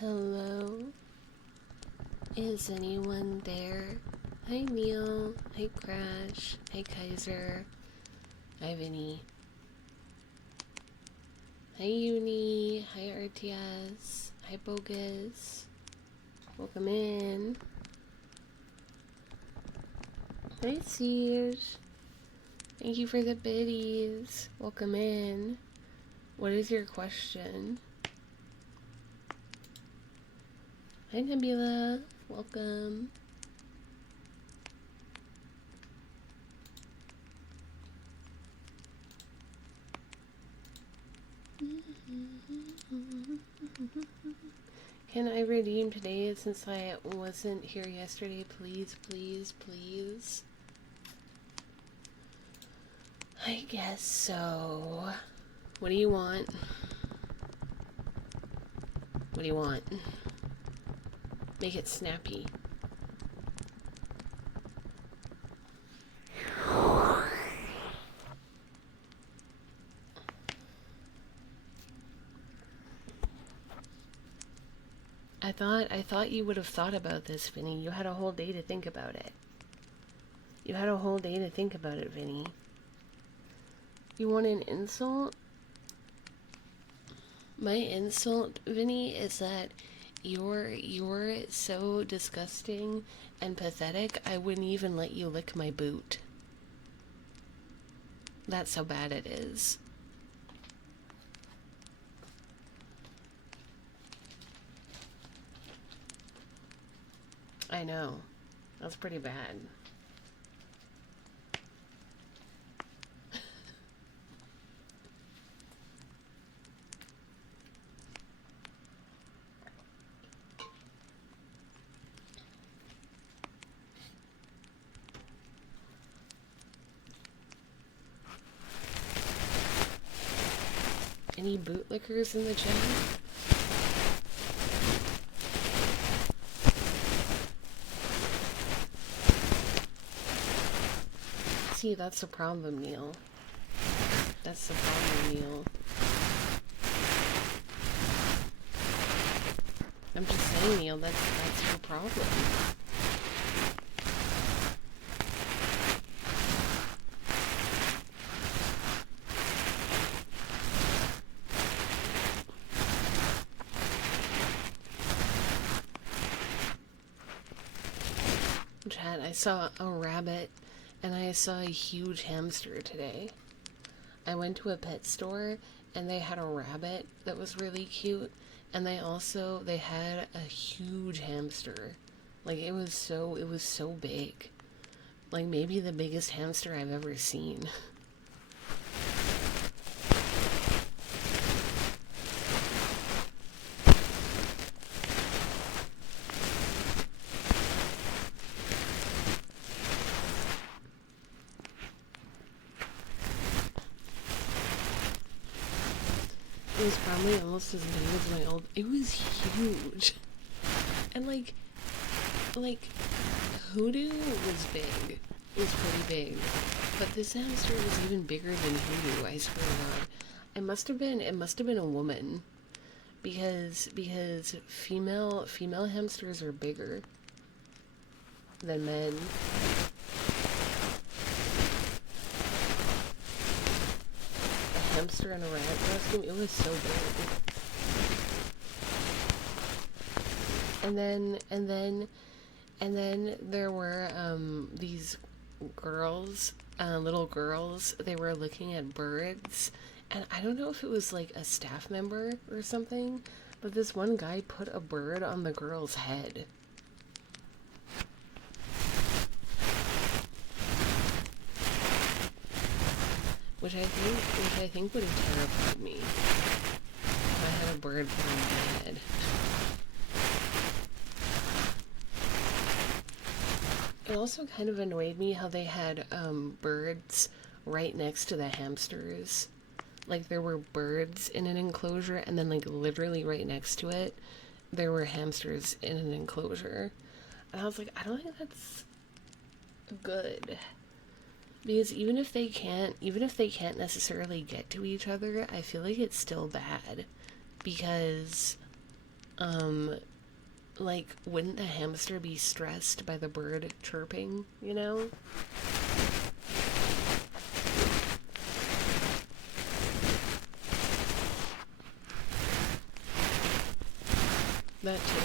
Hello? Is anyone there? Hi Neil. Hi Crash. Hi Kaiser. Hi Vinny. Hi Uni. Hi RTS. Hi Bogus. Welcome in. Hi Sears. Thank you for the biddies. Welcome in. What is your question? Hi Nebula. Welcome. Can I redeem today since I wasn't here yesterday? Please, please, please. I guess so. What do you want? What do you want? Make it snappy. I thought you would have thought about this, Vinny. You had a whole day to think about it. You had a whole day to think about it, Vinny. You want an insult? My insult, Vinny, is that you're so disgusting and pathetic, I wouldn't even let you lick my boot. That's how bad it is. I know. That's pretty bad. Any bootlickers in the chat? See, that's the problem, Neil. That's the problem, Neil. I'm just saying, Neil, that's your problem. Chat, I saw a rabbit and I saw a huge hamster today. I went to a pet store and they had a rabbit that was really cute, and they had a huge hamster. Like it was so big. Like maybe the biggest hamster I've ever seen. It was probably almost as big as my old. It was huge, and like Hoodoo was big. It was pretty big, but this hamster was even bigger than Hoodoo. I swear to God, it must have been a woman, because female hamsters are bigger than men. Hamster in a rat costume. It was so big. And then there were these girls, little girls. They were looking at birds, and I don't know if it was like a staff member or something, but this one guy put a bird on the girl's head. Which I think would have terrified me if I had a bird put on my head. It also kind of annoyed me how they had birds right next to the hamsters. Like there were birds in an enclosure, and then like literally right next to it there were hamsters in an enclosure. And I was like, I don't think that's good. Because even if they can't necessarily get to each other, I feel like it's still bad. Because Um, like, wouldn't the hamster be stressed by the bird chirping, you know? That too.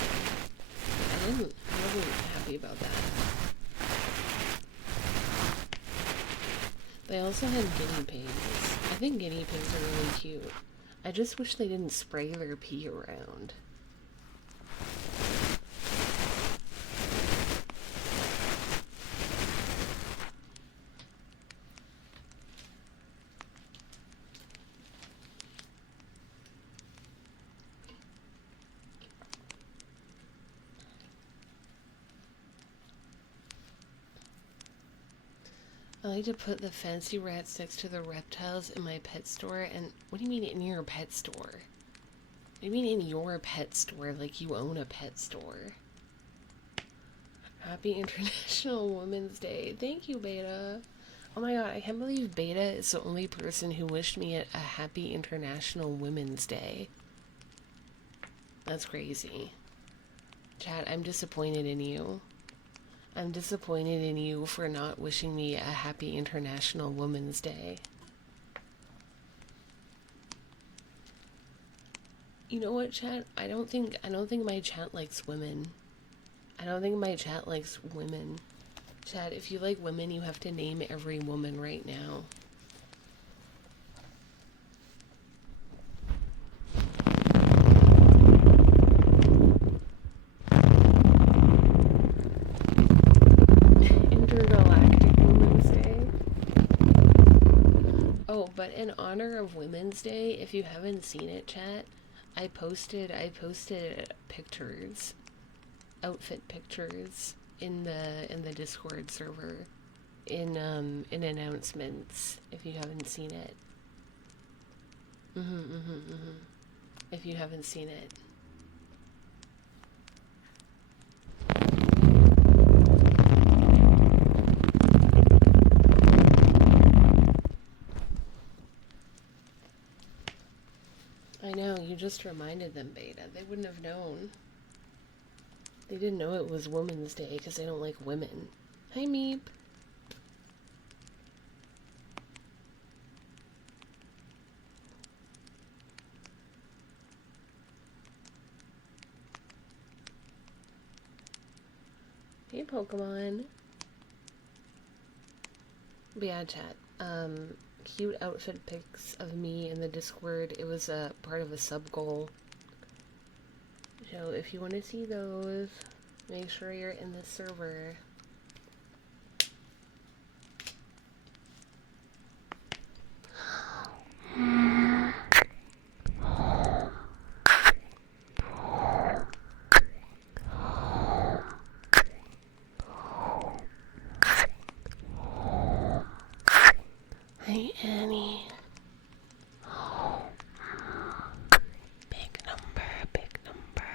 I wasn't happy about that. They also had guinea pigs. I think guinea pigs are really cute. I just wish they didn't spray their pee around. I like to put the fancy rats next to the reptiles in my pet store. And what do you mean in your pet store? What do you mean in your pet store? Like you own a pet store? Happy International Women's Day. Thank you, Beta. Oh my god, I can't believe Beta is the only person who wished me a happy International Women's Day. That's crazy. Chat, I'm disappointed in you. I'm disappointed in you for not wishing me a happy International Women's Day. You know what, chat? I don't think my chat likes women. I don't think my chat likes women. Chat, if you like women, you have to name every woman right now. Intergalactic Women's Day. Oh, but in honor of Women's Day, if you haven't seen it, chat, I posted pictures, outfit pictures in the Discord server, in announcements. If you haven't seen it, if you haven't seen it. I know, you just reminded them, Beta. They wouldn't have known. They didn't know it was Women's Day because they don't like women. Hi, Meep. Hey, Pokemon. But yeah, chat. Cute outfit pics of me in the Discord. It was a part of a sub goal. So if you want to see those, make sure you're in the server. Hi, Annie. Big number, big number.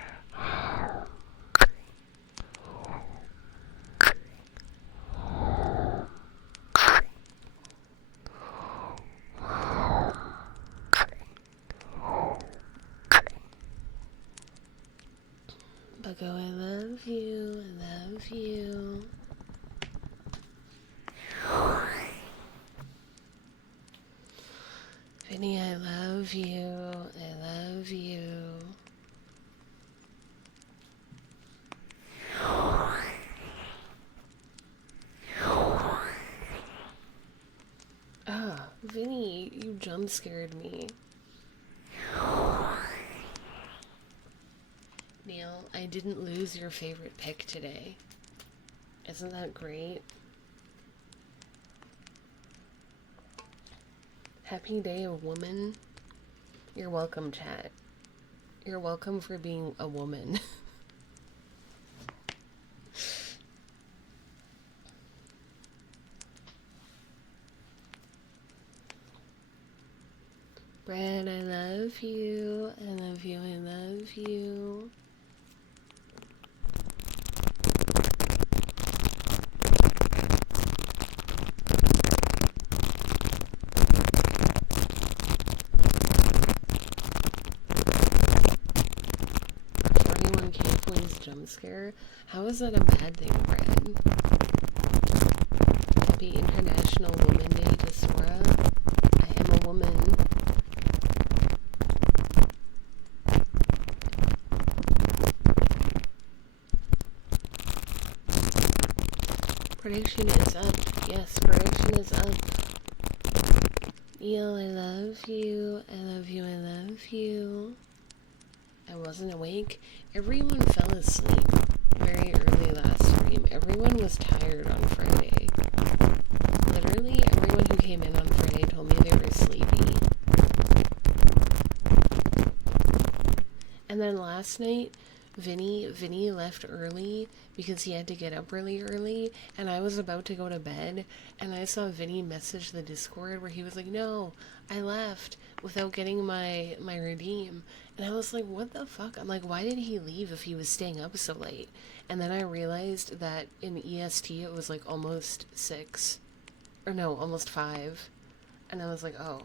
Bucko, I love you. I love you. Vinny, I love you. I love you. Ah, Vinny, you jump scared me. Neil, I didn't lose your favorite pick today. Isn't that great? Happy Day of Woman. You're welcome, chat. You're welcome for being a woman. Brad, I love you. I love you. I love you. How is that a bad thing, Brad? Happy International Woman Day to Sora. I am a woman. Prediction is up. Yes, prediction is up. Neil, I love you. I love you. I love you. I wasn't awake. Everyone fell asleep very early last stream. Everyone was tired on Friday. Literally, everyone who came in on Friday told me they were sleepy. And then last night, Vinny left early because he had to get up really early, and I was about to go to bed, and I saw Vinny message the Discord where he was like, no, I left without getting my redeem. And I was like, what the fuck? I'm like, why did he leave if he was staying up so late? And then I realized that in EST it was like almost 6. Or no, almost 5. And I was like, oh.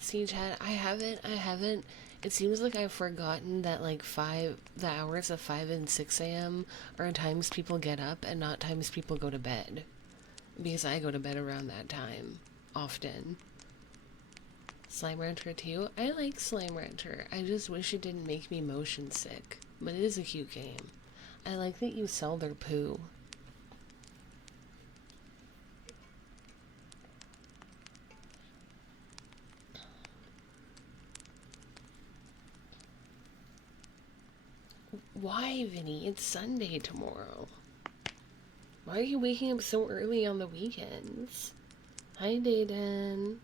See, Chad, I haven't. It seems like I've forgotten that like the hours of 5 and 6 a.m. are times people get up and not times people go to bed. Because I go to bed around that time. Often. Slime Rancher 2? I like Slime Rancher. I just wish it didn't make me motion sick. But it is a cute game. I like that you sell their poo. Why, Vinny? It's Sunday tomorrow. Why are you waking up so early on the weekends? Hi, Dayden.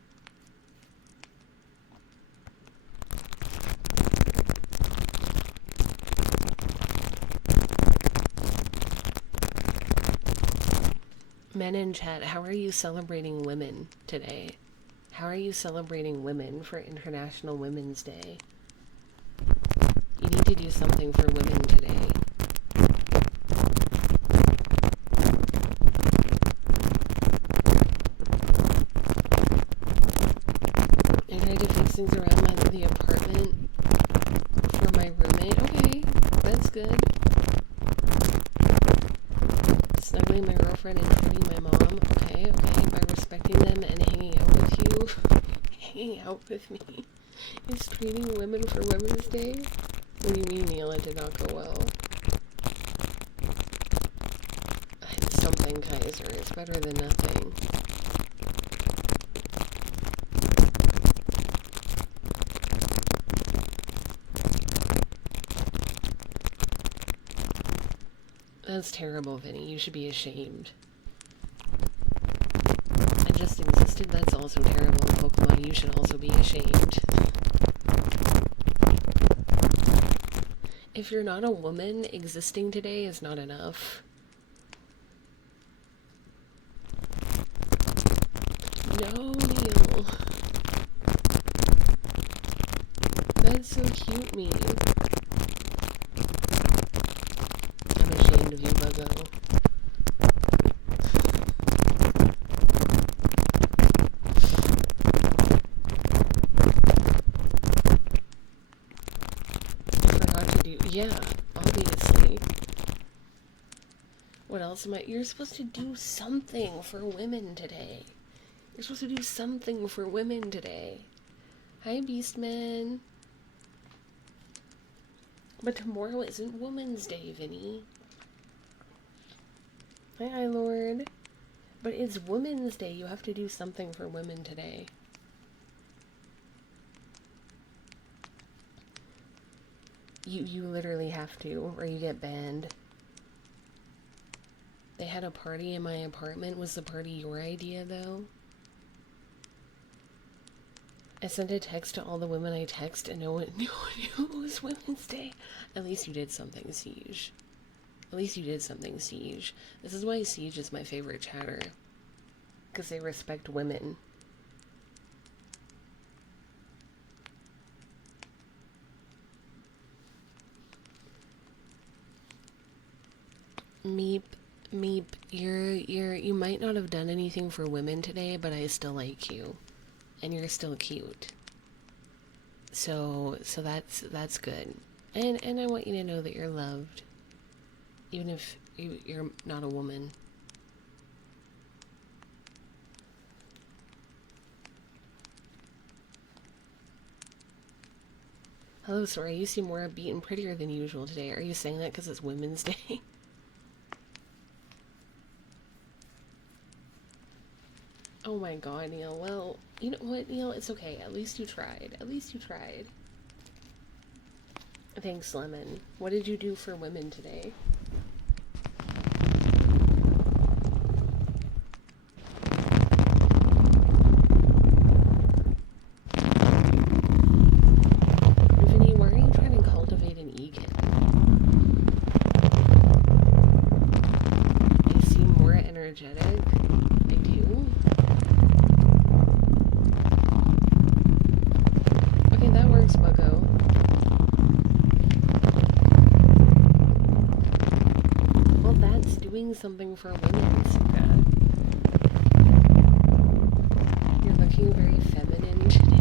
Men in chat, how are you celebrating women today? How are you celebrating women for International Women's Day? You need to do something for women today. I tried to fix things around the apartment for my roommate. Okay, that's good. Snuggling my girlfriend and hitting my mom. Okay. By respecting them and hanging out with you. Hanging out with me. Is treating women for Women's Day? What do you mean, Neil? It did not go well. Something, Kaiser. It's better than nothing. That's terrible, Vinny. You should be ashamed. I just existed. That's also terrible, Pokemon. You should also be ashamed. If you're not a woman, existing today is not enough. No, Neil. That's so cute, me. I'm ashamed of you, Buggo. Yeah, obviously. What else am I? You're supposed to do something for women today. You're supposed to do something for women today. Hi, Beastman. But tomorrow isn't Women's Day, Vinny. Hi, Lord. But it's Women's Day. You have to do something for women today. You literally have to, or you get banned. They had a party in my apartment. Was the party your idea, though? I sent a text to all the women I text, and no one knew it was Women's Day. At least you did something, Siege. At least you did something, Siege. This is why Siege is my favorite chatter. Because they respect women. Meep, Meep, you might not have done anything for women today, but I still like you. And you're still cute. So that's good. And I want you to know that you're loved. Even if you're not a woman. Hello, sorry, you seem more upbeat and prettier than usual today. Are you saying that because it's Women's Day? Oh my god, Neil. Well, you know what, Neil? It's okay. At least you tried. At least you tried. Thanks, Lemon. What did you do for women today? Vinny, why are you trying to cultivate an ego? You seem more energetic. I do? Okay, that works, Bucko. Well, that's doing something for women, Suka. You're looking very feminine today.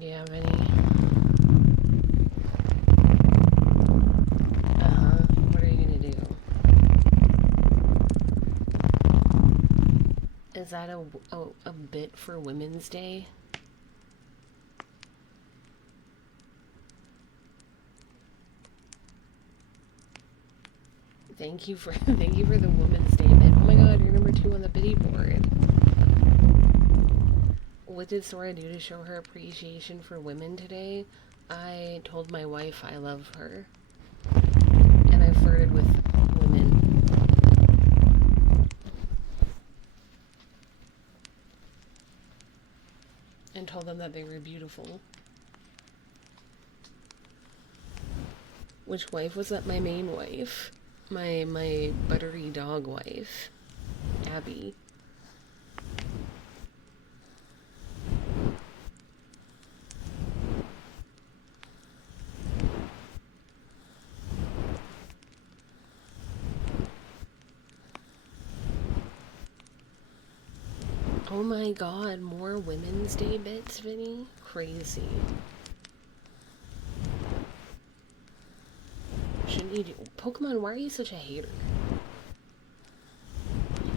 Yeah, Vinny. What are you gonna do? Is that a bit for Women's Day? Thank you for the Women's Day bit. Oh my god, you're number 2 on the biddy board. What did Sora do to show her appreciation for women today? I told my wife I love her. And I flirted with women. And told them that they were beautiful. Which wife was that? My main wife. My buttery dog wife. Abby. Oh my god, more Women's Day bits, Vinny? Crazy. Shouldn't you do... Pokemon, why are you such a hater?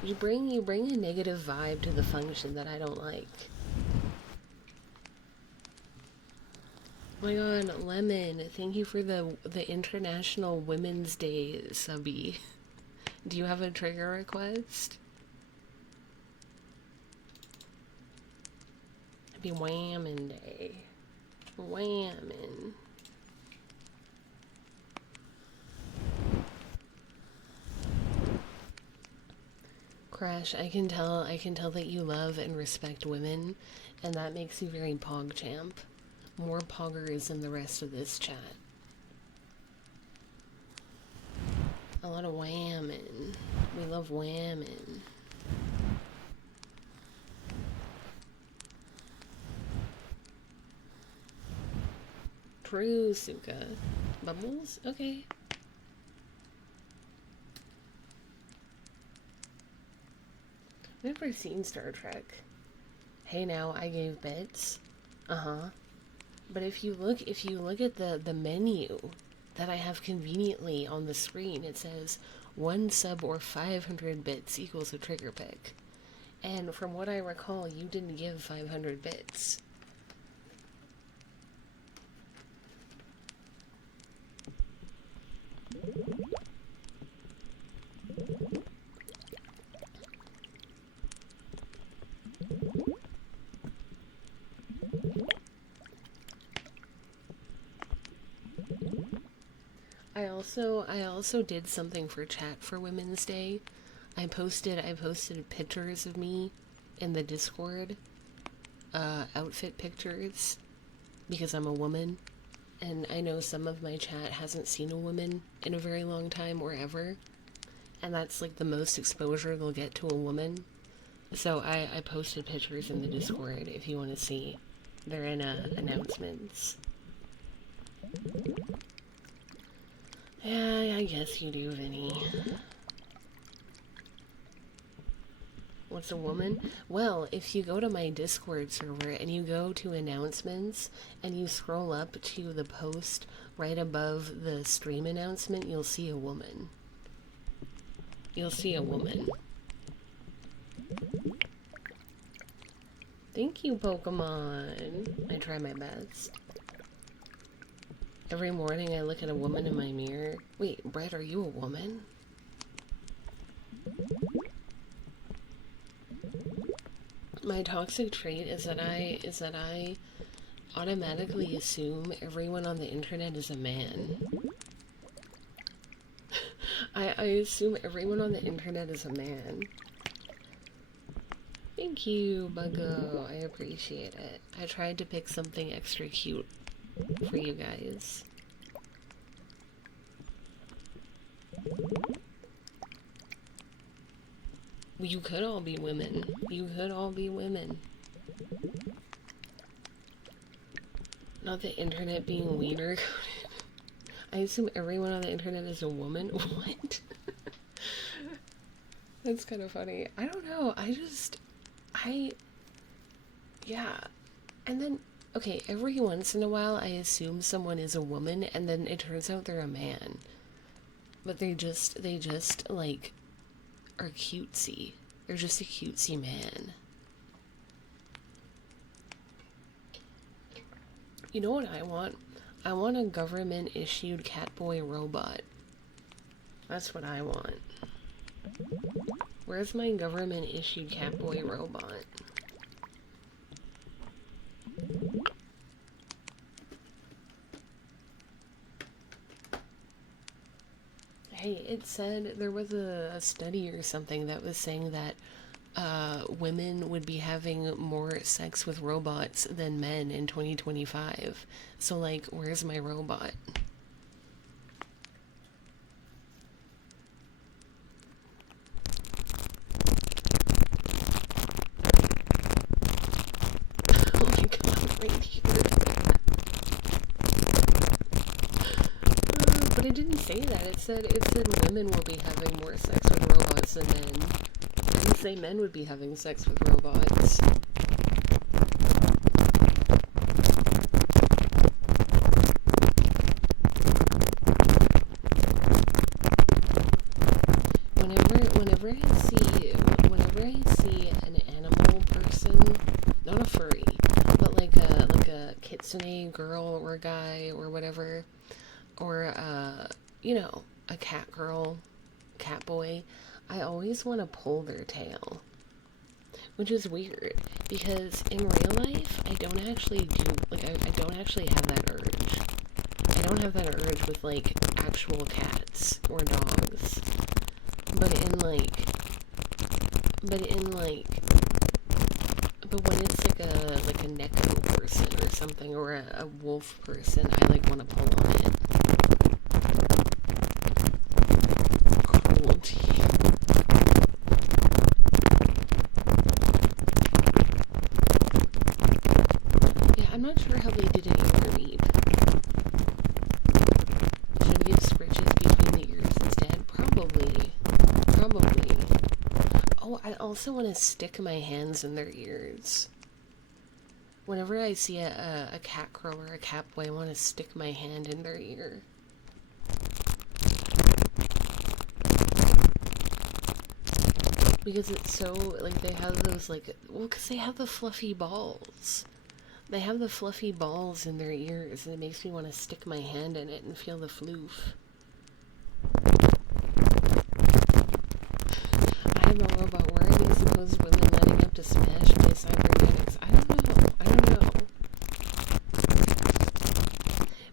You bring a negative vibe to the function that I don't like. Oh my god, Lemon, thank you for the International Women's Day subby. Do you have a trigger request? Happy Whammin' Day. Whammin'. Crash, I can tell that you love and respect women, and that makes you very PogChamp. More poggers than the rest of this chat. A lot of whammin'. We love whammin'. True, Suka. Bubbles? Okay. I've never seen Star Trek. Hey now, I gave bits. Uh-huh. But if you look at the menu that I have conveniently on the screen, it says 1 sub or 500 bits equals a trigger pick. And from what I recall, you didn't give 500 bits. I also did something for chat for Women's Day. I posted pictures of me in the Discord, outfit pictures, because I'm a woman, and I know some of my chat hasn't seen a woman in a very long time or ever, and that's like the most exposure they'll get to a woman. So I posted pictures in the Discord if you want to see. They're in announcements. Yeah, I guess you do, Vinny. What's a woman? Well, if you go to my Discord server and you go to announcements and you scroll up to the post right above the stream announcement, you'll see a woman. You'll see a woman. Thank you, Pokemon. I try my best. Every morning I look at a woman in my mirror. Wait, Brett, are you a woman? My toxic trait is that I automatically assume everyone on the internet is a man. I assume everyone on the internet is a man. Thank you, Buggo. I appreciate it. I tried to pick something extra cute for you guys. You could all be women. You could all be women. Not the internet being wiener coded. I assume everyone on the internet is a woman? What? That's kind of funny. I don't know. Yeah. And then, okay, every once in a while I assume someone is a woman and then it turns out they're a man. But they just, like, are cutesy. They're just a cutesy man. You know what I want? I want a government-issued Catboy robot. That's what I want. Where's my government-issued Catboy robot? Hey, it said there was a study or something that was saying that women would be having more sex with robots than men in 2025. So, like, where's my robot? Oh my god, right here. But it didn't say that. It said women will be having more sex with robots than men. It didn't say men would be having sex with robots. Whenever I see an animal person, not a furry, but like a kitsune girl or guy or whatever, or a cat girl, cat boy, I always want to pull their tail, which is weird because in real life I don't actually I don't actually have that urge. I don't have that urge with like actual cats or dogs, but when it's like a neko person or something, or a wolf person, I like want to pull on it. Cruelty. Yeah, I'm not sure how they did it in Read. Should give scritches between the ears instead? Probably. Oh, I also want to stick my hands in their ears. Whenever I see a cat girl or a cat boy, I want to stick my hand in their ear. Because it's so, like, they have those, like, well, because they have the fluffy balls. They have the fluffy balls in their ears, and it makes me want to stick my hand in it and feel the floof. I have a robot. Where are these supposed women lining up to smash my cybernetics? I don't know.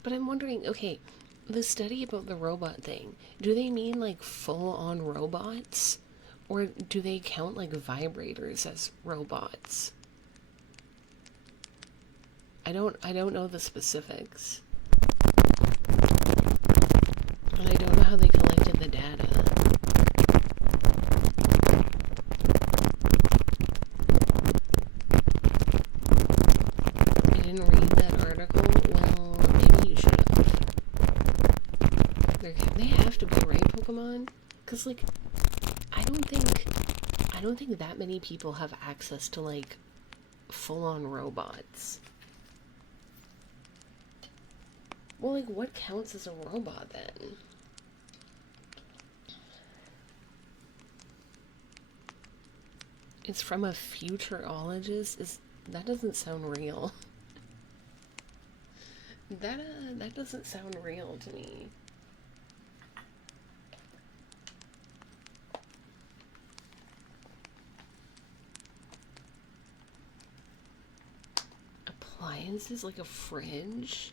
But I'm wondering, okay, the study about the robot thing, do they mean like full-on robots? Or do they count like vibrators as robots? I don't know the specifics. And I don't know how they collected the data. I didn't read that article. Well, maybe you should have. They have to be, right, Pokemon? Cause like I don't think that many people have access to like full-on robots. Well, like what counts as a robot then? It's from a futurologist. That doesn't sound real. That doesn't sound real to me. Appliances like a fridge?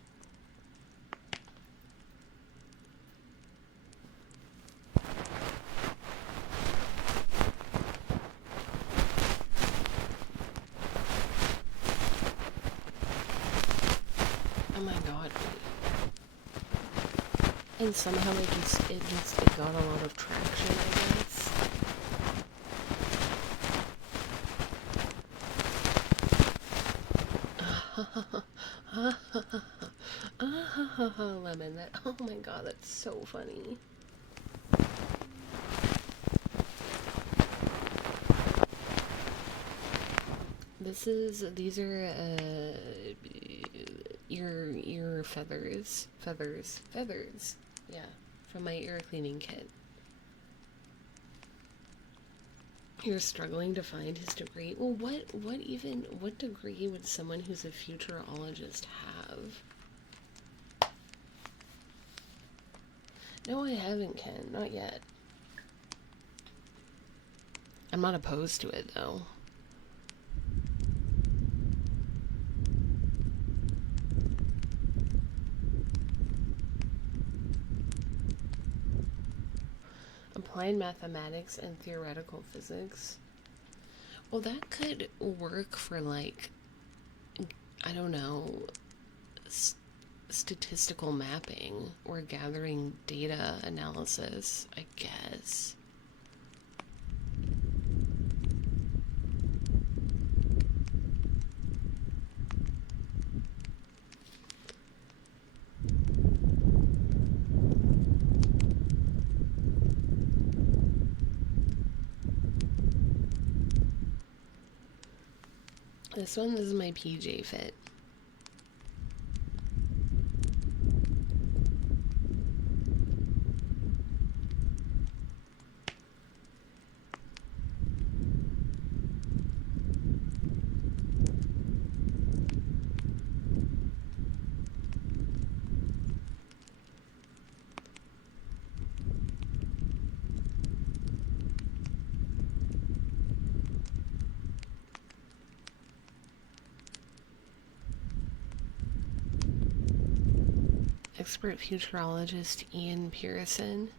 Oh my god. And somehow it got a lot of traction, I guess. Lemon, that, oh my god, that's so funny. These are ear feathers, yeah, from my ear cleaning kit. You're struggling to find his degree. Well, what degree would someone who's a futurologist have? No, I haven't, Ken. Not yet. I'm not opposed to it, though. Applied mathematics and theoretical physics. Well, that could work for, like, I don't know, statistical mapping or gathering data analysis, I guess. This is my PJ fit. Expert futurologist Ian Pearson.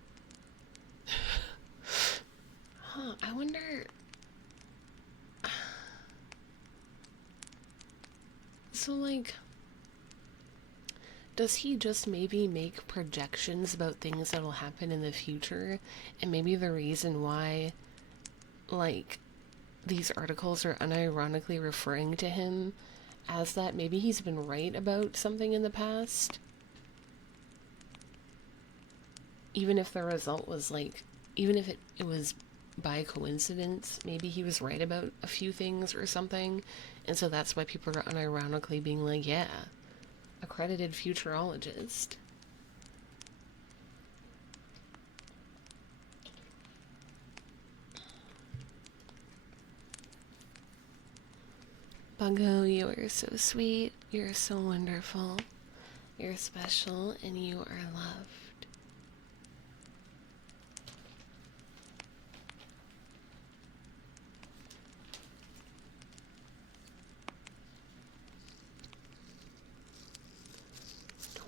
Huh, I wonder. So, like, does he just maybe make projections about things that'll happen in the future? And maybe the reason why, like, these articles are unironically referring to him as that, maybe he's been right about something in the past? Even if the result was like, even if it was by coincidence, maybe he was right about a few things or something, and so that's why people are unironically being like, yeah, accredited futurologist. Bungo, you are so sweet, you're so wonderful, you're special, and you are loved.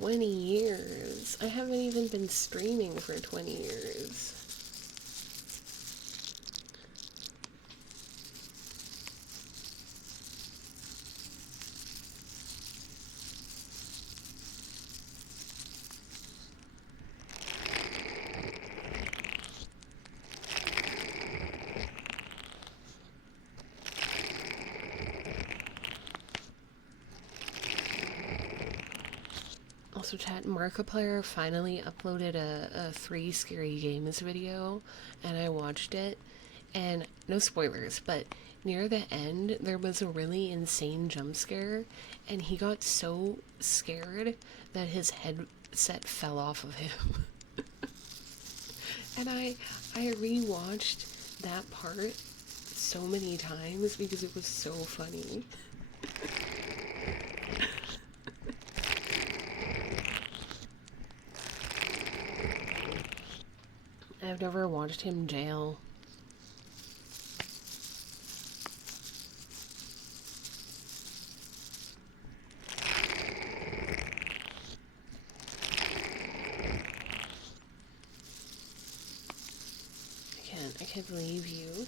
"20 years. I haven't even been streaming for 20 years. Also, chat, Markiplier finally uploaded a 3 scary games video, and I watched it, and no spoilers, but near the end, there was a really insane jump scare, and he got so scared that his headset fell off of him. And I rewatched that part so many times because it was so funny. I've never watched him jail. I can't believe you.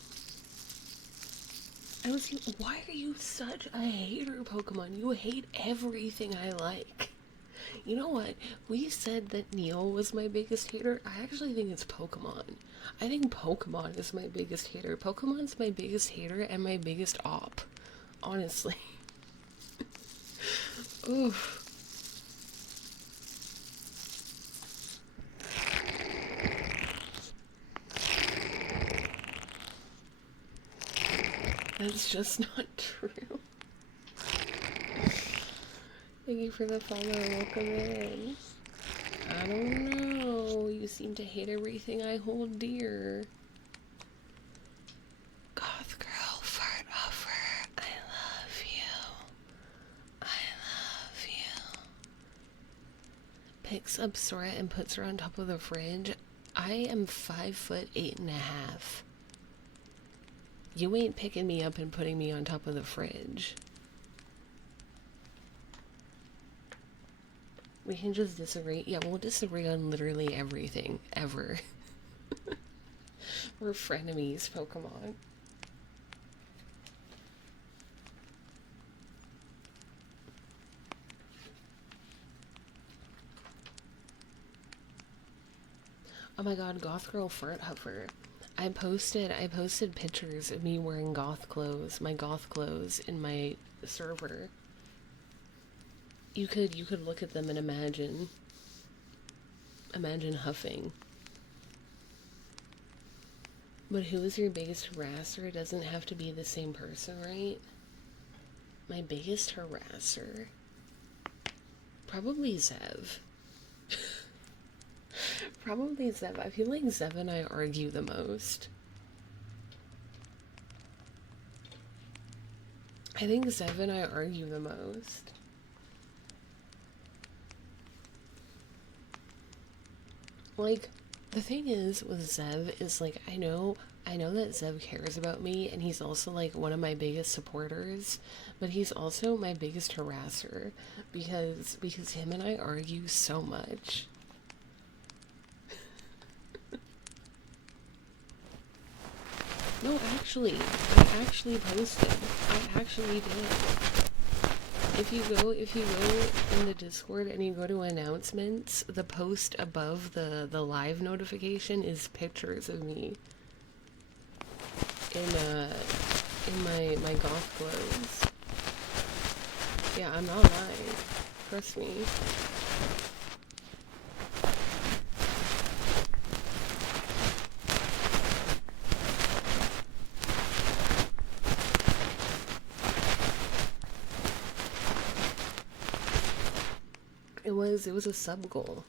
Why are you such a hater, Pokemon? You hate everything I like. You know what? We said that Neil was my biggest hater. I actually think it's Pokemon. I think Pokemon is my biggest hater. Pokemon's my biggest hater and my biggest op. Honestly. Oof. That's just not true. Thank you for the follow. Welcome in. I don't know. You seem to hate everything I hold dear. Goth girl, fart offer. I love you. I love you. Picks up Sora and puts her on top of the fridge. I am 5'8.5". You ain't picking me up and putting me on top of the fridge. We can just disagree. Yeah, we'll disagree on literally everything, ever. We're frenemies, Pokemon. Oh my god, Goth Girl Fart Huffer. I posted pictures of me wearing goth clothes, my goth clothes, in my server. You could look at them and imagine huffing. But who is your biggest harasser? It doesn't have to be the same person, right? My biggest harasser? Probably Zev. Probably Zev. I feel like Zev and I argue the most. I think Zev and I argue the most. Like, the thing is with Zev is, like, I know that Zev cares about me, and he's also, like, one of my biggest supporters, but he's also my biggest harasser, because him and I argue so much. No, actually, I actually posted. I actually did. If you go in the Discord and you go to announcements, the post above the live notification is pictures of me in my goth clothes. Yeah, I'm not lying. Trust me. It was a sub goal.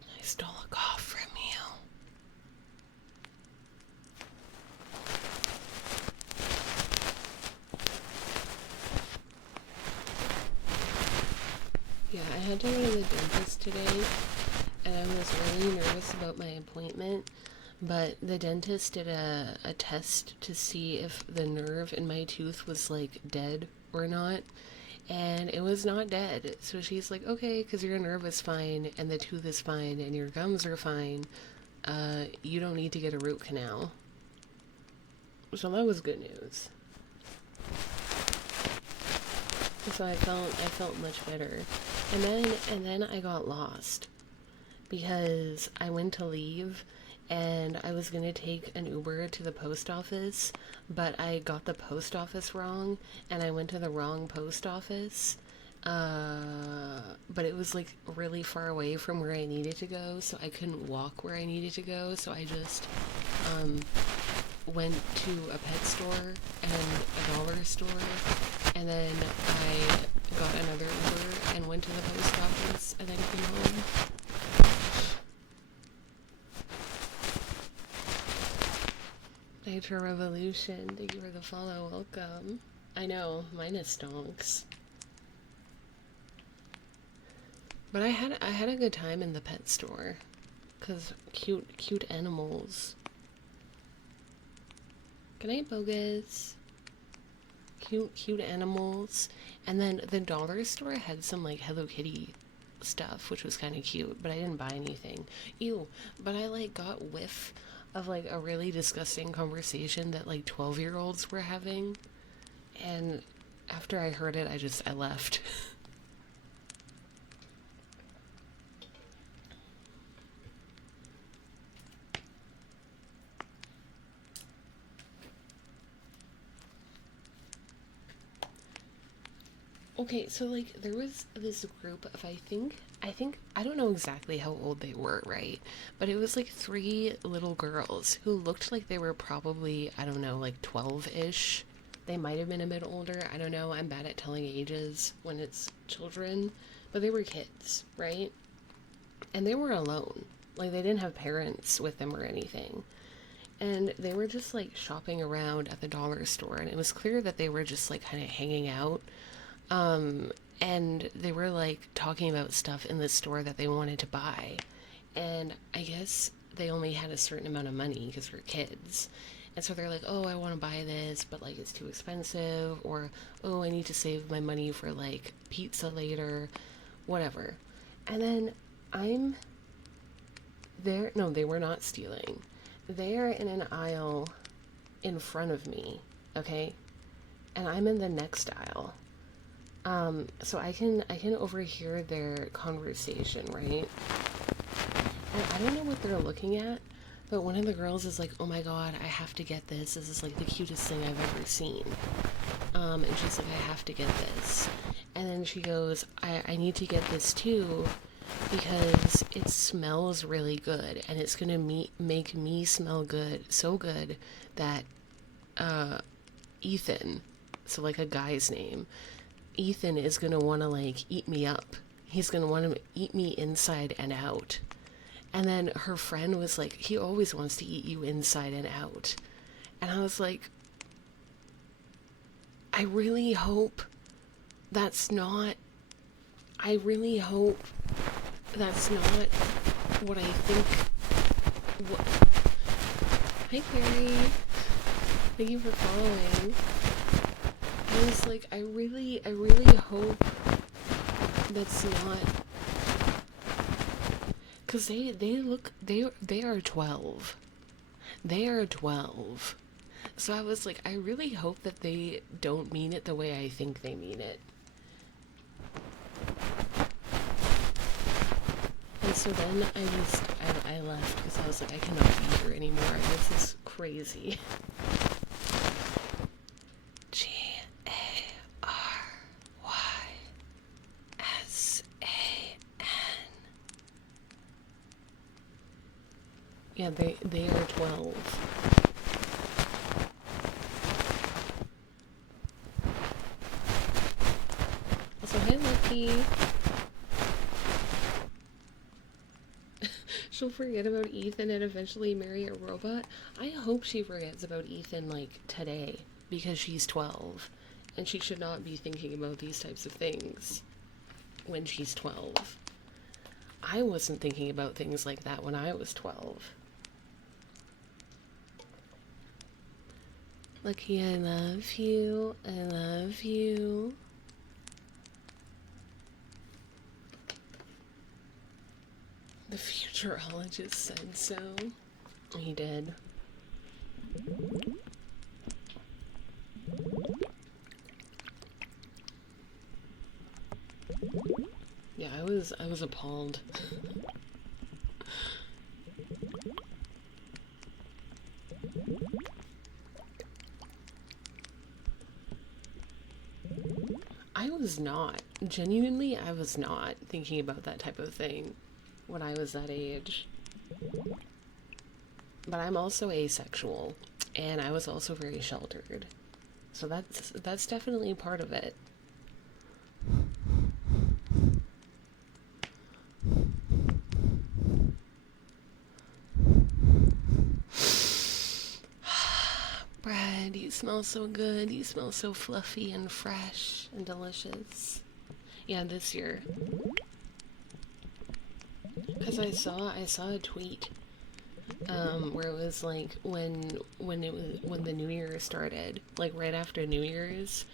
I stole a cough from you. Yeah, I had to go to the dentist today, and I was really nervous about my appointment, But the dentist did a test to see if the nerve in my tooth was like dead or not. And it was not dead. So she's like, okay, because your nerve is fine and the tooth is fine and your gums are fine. You don't need to get a root canal. So that was good news. So I felt much better. And then I got lost because I went to leave and I was gonna take an Uber to the post office, but I got the post office wrong and I went to the wrong post office. But it was like really far away from where I needed to go, so I couldn't walk where I needed to go, so I just went to a pet store and a dollar store, and then I got another Uber and went to the post office and then came home. Nitro Revolution, thank you for the follow, welcome. I know, mine is stonks. But I had a good time in the pet store, cause cute animals. Good night, Bogus. Cute animals, and then the dollar store had some like Hello Kitty stuff, which was kind of cute, but I didn't buy anything. Ew! But I like got whiff of like a really disgusting conversation that like 12-year-olds were having, and after I heard it, I left. Okay, so like there was this group of I don't know exactly how old they were, right? But it was like three little girls who looked like they were probably, I don't know, like 12-ish. They might have been a bit older. I don't know. I'm bad at telling ages when it's children, but they were kids, right? And they were alone. Like they didn't have parents with them or anything. And they were just like shopping around at the dollar store, and it was clear that they were just like kind of hanging out. And they were like talking about stuff in the store that they wanted to buy. And I guess they only had a certain amount of money because they're kids. And so they're like, oh, I want to buy this, but like it's too expensive. Or, oh, I need to save my money for like pizza later, whatever. And then I'm there. No, they were not stealing. They're in an aisle in front of me, okay? And I'm in the next aisle. So I can overhear their conversation, right? And I don't know what they're looking at, but one of the girls is like, oh my god, I have to get this. This is like the cutest thing I've ever seen. And she's like, I have to get this. And then she goes, I need to get this too because it smells really good and it's gonna make me smell good, so good that Ethan, so like a guy's name, Ethan is gonna want to like eat me up. He's gonna want to eat me inside and out. And then her friend was like, he always wants to eat you inside and out. And I was like, I really hope that's not what I think. Hi Carrie, thank you for following. I was like, I really hope that's not, because they are 12. They are 12. So I was like, I really hope that they don't mean it the way I think they mean it. And so then I left because I was like, I cannot be here anymore. This is crazy. Yeah, they are 12. Also, hi Lucky. She'll forget about Ethan and eventually marry a robot. I hope she forgets about Ethan like today because she's 12 and she should not be thinking about these types of things when she's 12. I wasn't thinking about things like that when I was 12. Lucky, I love you. I love you. The futurologist said so. He did. Yeah, I was appalled. I was not. Genuinely, I was not thinking about that type of thing when I was that age. But I'm also asexual, and I was also very sheltered. So that's definitely part of it. Brad, you smell so good. You smell so fluffy and fresh and delicious. Yeah, this year. Cause I saw a tweet, where it was like when the New Year started, like right after New Year's,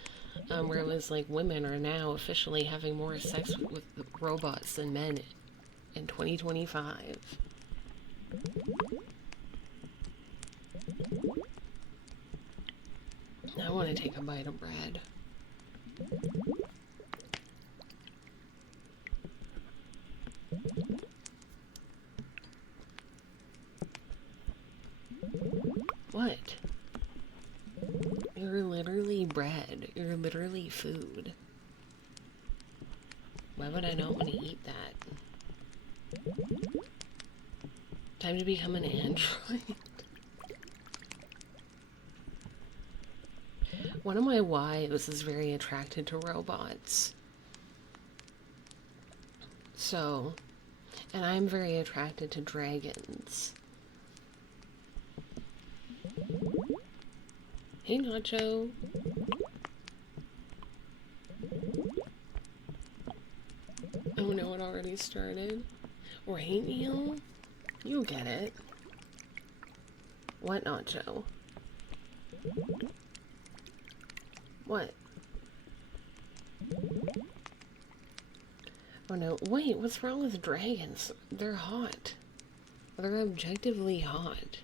where it was like women are now officially having more sex with robots than men in 2025. I want to take a bite of bread. What? You're literally bread. You're literally food. Why would I not want to eat that? Time to become an android. One of my wives is very attracted to robots. So, and I'm very attracted to dragons. Hey, Nacho. Oh no, it already started. Right, Neil? You get it. What, Nacho? What? Oh no, wait, what's wrong with dragons? They're hot. They're objectively hot.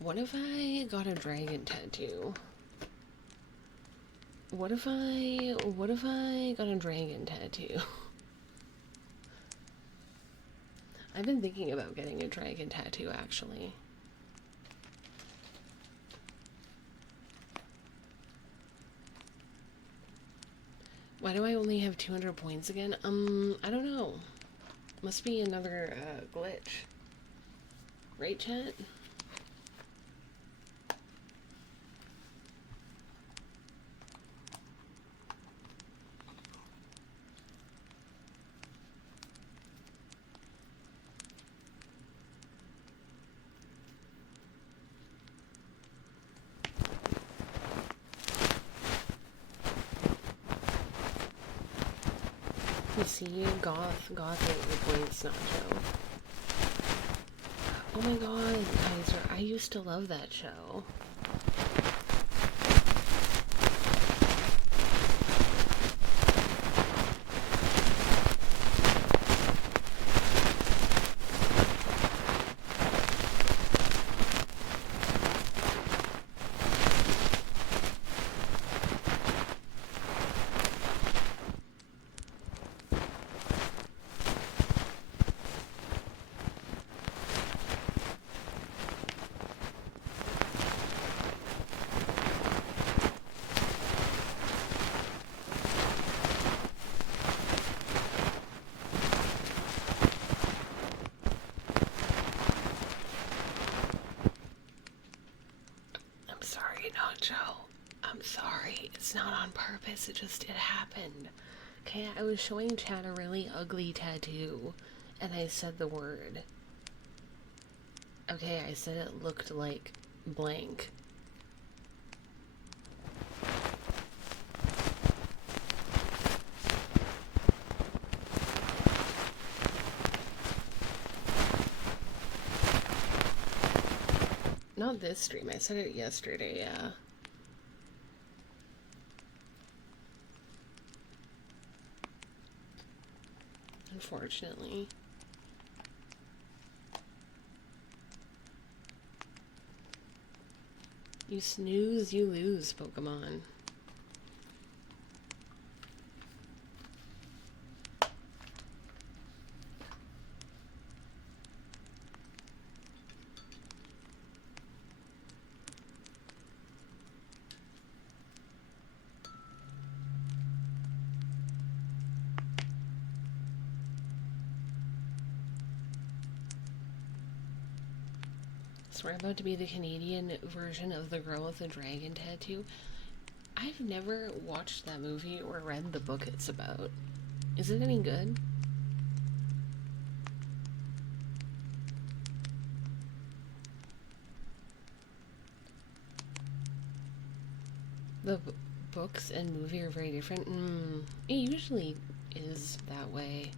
What if I got a dragon tattoo? What if I got a dragon tattoo? I've been thinking about getting a dragon tattoo, actually. Why do I only have 200 points again? I don't know. Must be another, glitch. Right, chat? You see, goth at your points, Nacho. Oh my god, Kaiser, I used to love that show. I'm sorry, Nacho. I'm sorry. It's not on purpose. It happened. Okay, I was showing Chad a really ugly tattoo, and I said the word. Okay, I said it looked like blank. Not this stream. I said it yesterday, yeah. Unfortunately. You snooze, you lose, Pokemon. So we're about to be the Canadian version of the girl with the dragon tattoo. I've never watched that movie or read the book it's about. Is it any good? The books and movie are very different. It usually is that way.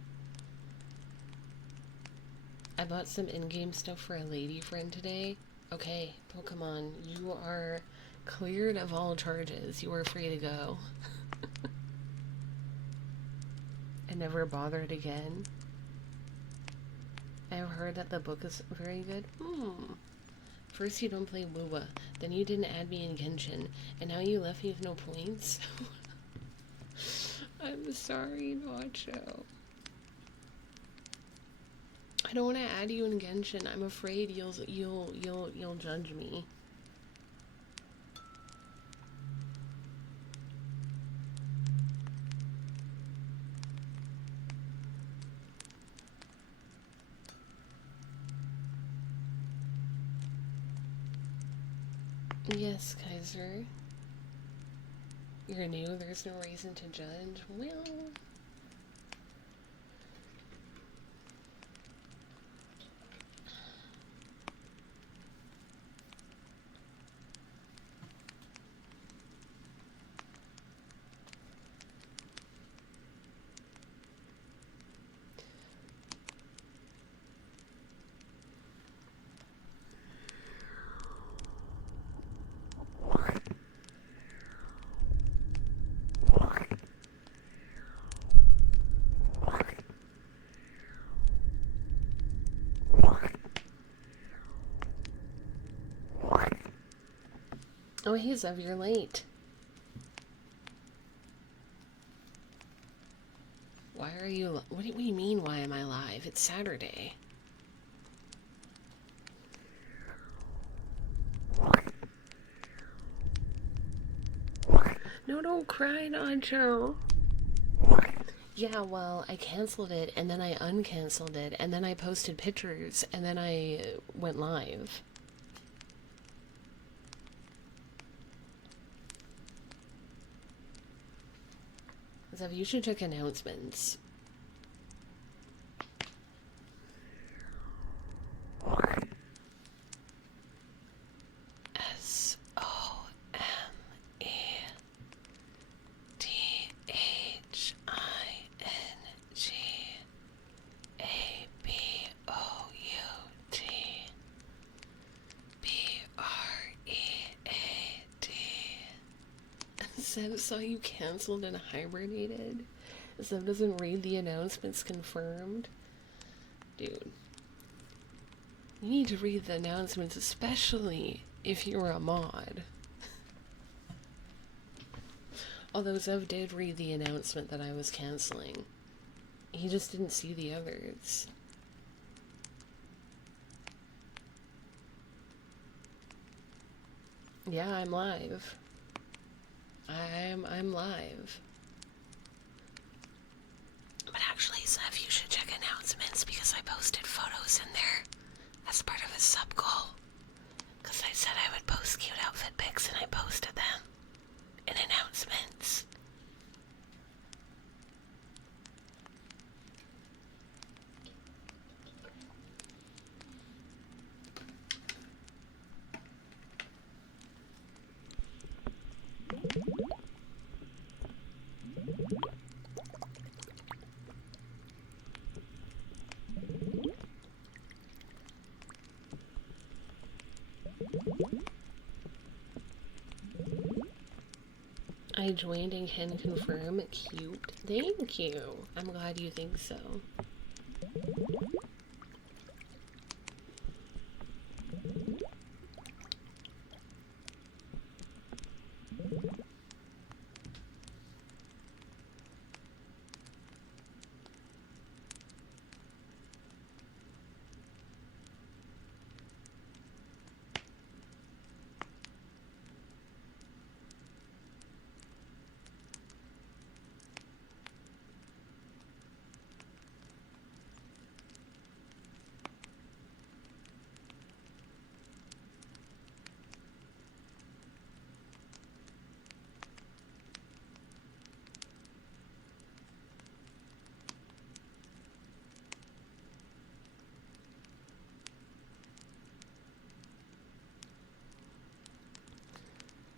I bought some in-game stuff for a lady friend today. Okay, Pokemon, you are cleared of all charges. You are free to go. I never bothered again. I've heard that the book is very good. First you don't play WoWa, then you didn't add me in Genshin, and now you left me with no points? I'm sorry, Nacho. I don't want to add you in Genshin. I'm afraid you'll judge me. Yes, Kaiser. You're new, there's no reason to judge. Well... Oh, hey, Zev, you're late. Why are you... What do you mean, why am I live? It's Saturday. No, don't cry, Nacho. Yeah, well, I canceled it, and then I uncanceled it, and then I posted pictures, and then I went live. Zev, you should check announcements. Zev saw you canceled and hibernated. Zev doesn't read the announcements confirmed. Dude. You need to read the announcements, especially if you're a mod. Although Zev did read the announcement that I was canceling. He just didn't see the others. Yeah, I'm live. I'm live. But actually, Zev, you should check announcements because I posted photos in there as part of a sub goal. Because I said I would post cute outfit pics and I posted them in announcements. I joined and can confirm. Cute. Thank you. I'm glad you think so.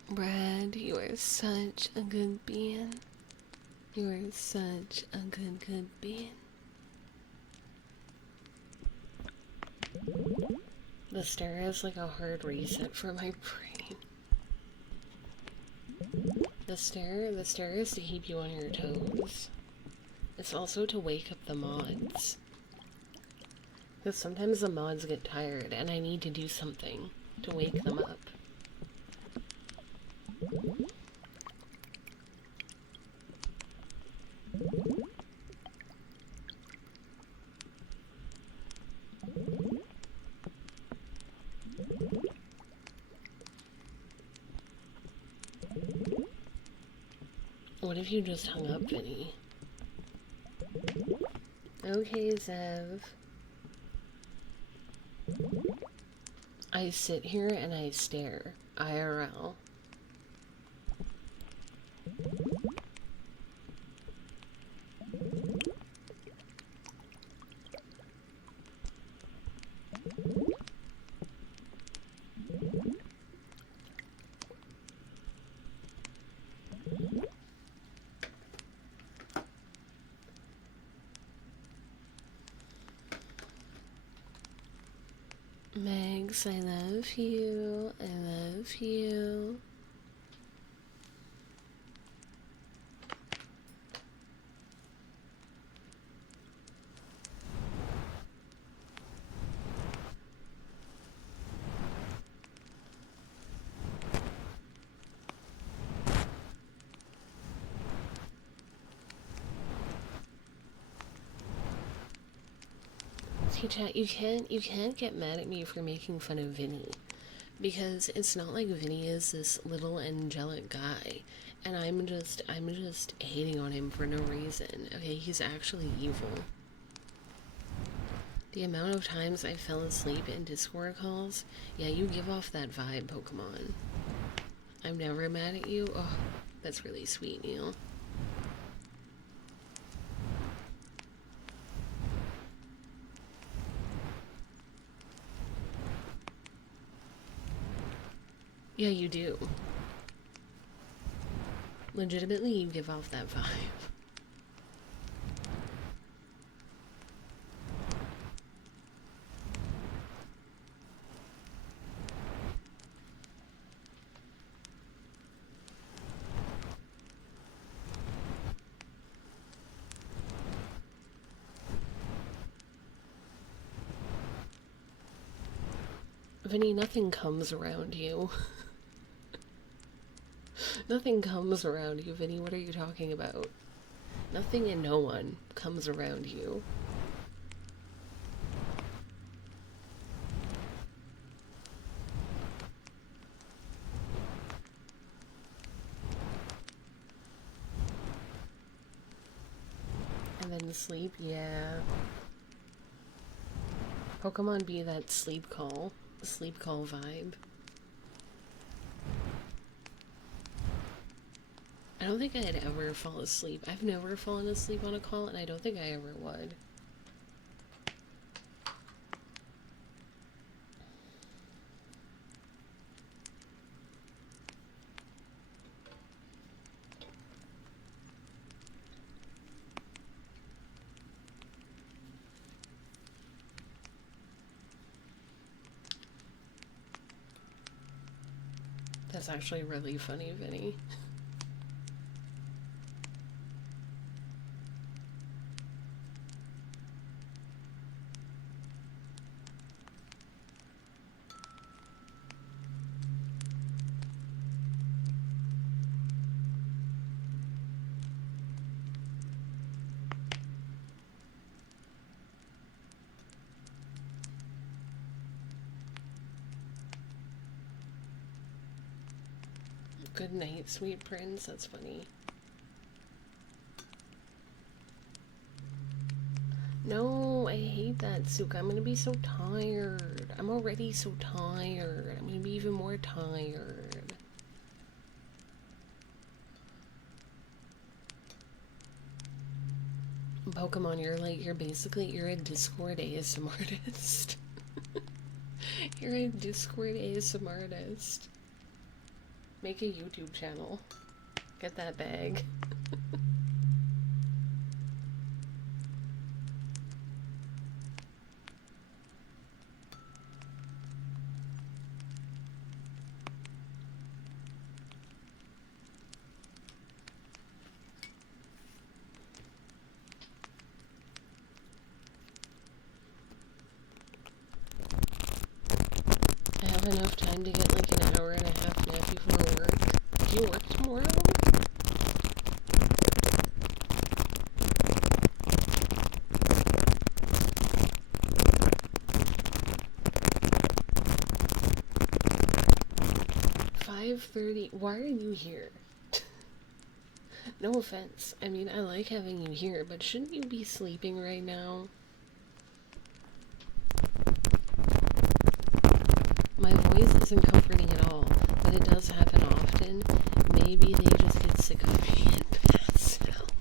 Brad, you are such a good being. You are such a good being. The stare is like a hard reset for my brain. The stare is to keep you on your toes. It's also to wake up the mods. Because sometimes the mods get tired and I need to do something to wake them up. What if you just hung up, Vinny? Okay, Zev. I sit here and I stare. IRL. Megs, I love you. I love you. Hey chat, you can't get mad at me for making fun of Vinny. Because it's not like Vinny is this little angelic guy. And I'm just hating on him for no reason. Okay, he's actually evil. The amount of times I fell asleep in Discord calls, yeah, you give off that vibe, Pokemon. I'm never mad at you. Oh, that's really sweet, Neil. Yeah, you do. Legitimately, you give off that vibe. Vinny, nothing comes around you. Nothing comes around you, Vinny. What are you talking about? Nothing and no one comes around you. And then sleep, yeah. Pokemon be that sleep call vibe. I don't think I'd ever fall asleep. I've never fallen asleep on a call, and I don't think I ever would. That's actually really funny, Vinny. Good night, sweet prince. That's funny. No, I hate that, Suka. I'm gonna be so tired. I'm already so tired. I'm gonna be even more tired. Pokemon, you're a Discord ASMR artist. You're a Discord ASMR artist. Make a YouTube channel. Get that bag. I have enough time to get like an hour and a half nap before work. Do you work tomorrow? "5:30? Why are you here?" No offense. I mean, I like having you here, but shouldn't you be sleeping right now? My voice isn't comforting at all, but it does happen often. Maybe they just get sick of me and pass out.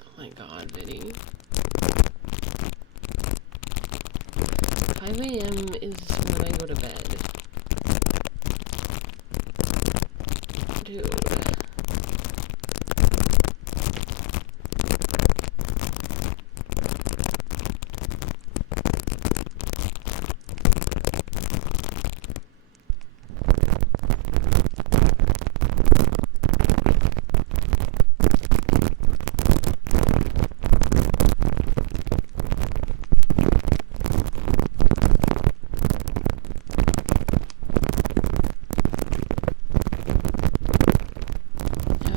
Oh my god, Vinny. 5 a.m. is when I go to bed. Dude.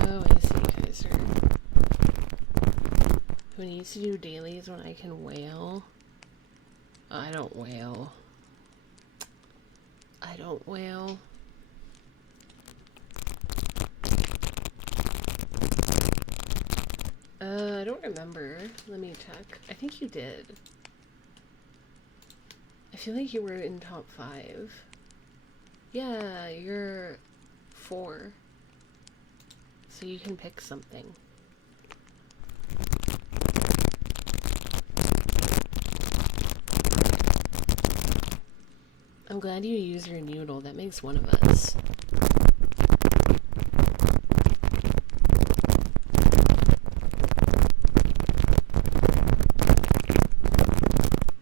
Oh, I see, Kaiser. Who needs to do dailies when I can whale? I don't whale. I don't whale. I don't remember. Let me check. I think you did. I feel like you were in top 5. Yeah, you're 4. So you can pick something. I'm glad you use your noodle. That makes one of us.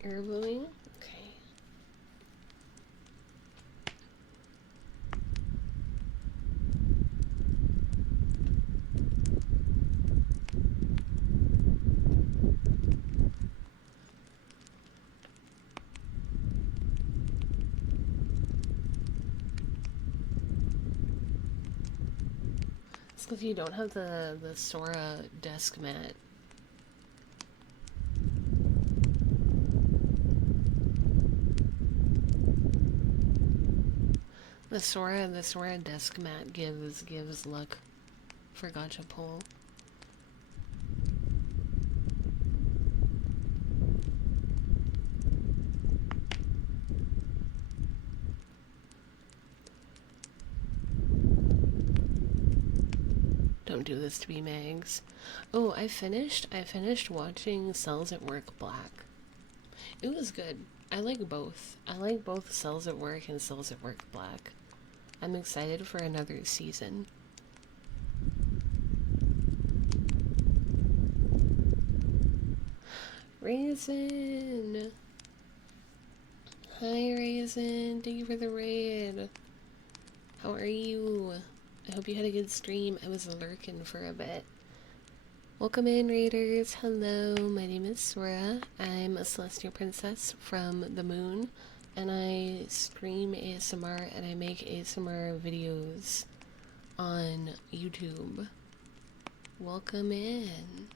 Herbling? Okay. It's because you don't have the Sora desk mat. The Sora desk mat gives luck for Gacha pull. Don't do this to me, Mags. Oh, I finished watching Cells at Work Black. It was good. I like both. I like both Cells at Work and Cells at Work Black. I'm excited for another season. Raisin! Hi, Raisin. Thank you for the raid. How are you? I hope you had a good stream. I was lurking for a bit. Welcome in, raiders. Hello, my name is Sora. I'm a celestial princess from the moon, and I stream ASMR and I make ASMR videos on YouTube. Welcome in.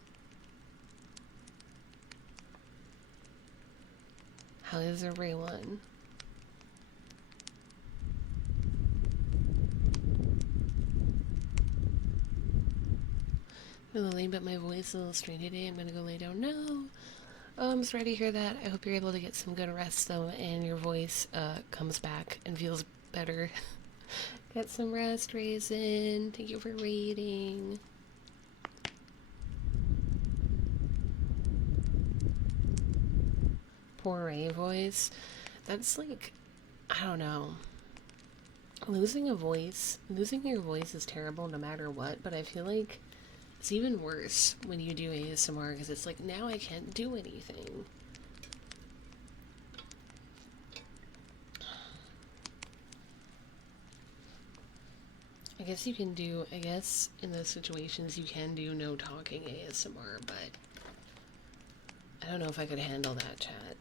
How is everyone? Lily, but my voice is a little strained today. I'm gonna go lay down now. Oh, I'm sorry to hear that. I hope you're able to get some good rest, though, and your voice comes back and feels better. Get some rest, Raisin. Thank you for reading. Poor Ray voice. That's like, I don't know. Losing your voice is terrible no matter what, but I feel like it's even worse when you do ASMR because it's like, now I can't do anything. I guess in those situations you can do no talking ASMR, but I don't know if I could handle that, chat.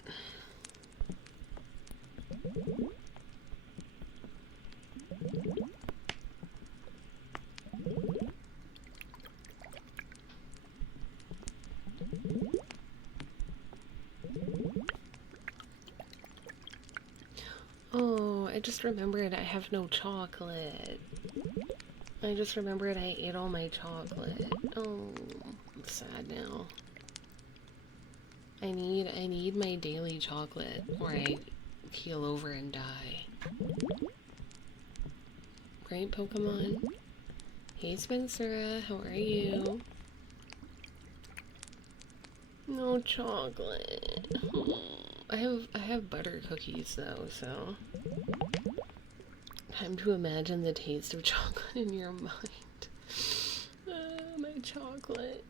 Oh, I just remembered I have no chocolate. I just remembered I ate all my chocolate. Oh, I'm sad now. I need my daily chocolate or I keel over and die. Right, Pokemon? Hey, Spencer, how are you? No chocolate. I have butter cookies though, so time to imagine the taste of chocolate in your mind. My chocolate.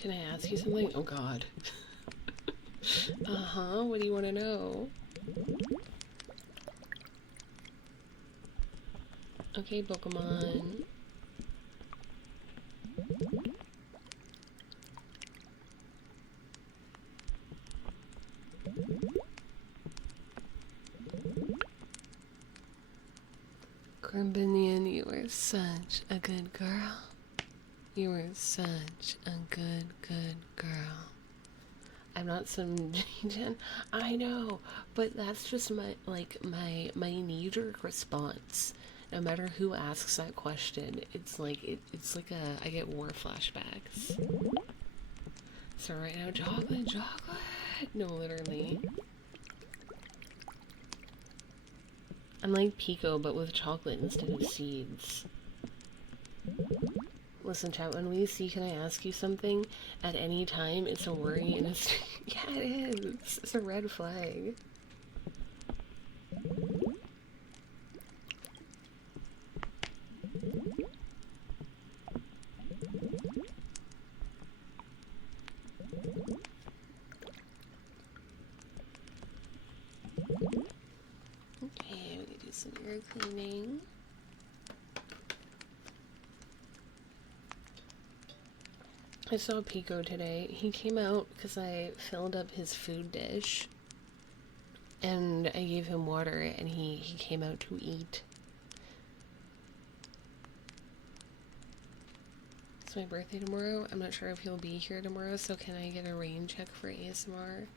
Can I ask you something? Oh god. Uh-huh, what do you want to know? Okay, Pokemon. Crimbinian, you are such a good girl. You are such a good girl. I'm not some Gen. I know, but that's just my knee-jerk response. No matter who asks that question, it's like I get war flashbacks. So right now, chocolate. No, literally. I'm like Pico, but with chocolate instead of seeds. Listen, chat, when we see Can I Ask You Something at any time, it's a worry and it's... Yeah, it is. It's a red flag. Okay, we can do some ear cleaning. I saw Pico today. He came out because I filled up his food dish. And I gave him water and he came out to eat. It's my birthday tomorrow. I'm not sure if he'll be here tomorrow, so can I get a rain check for ASMR?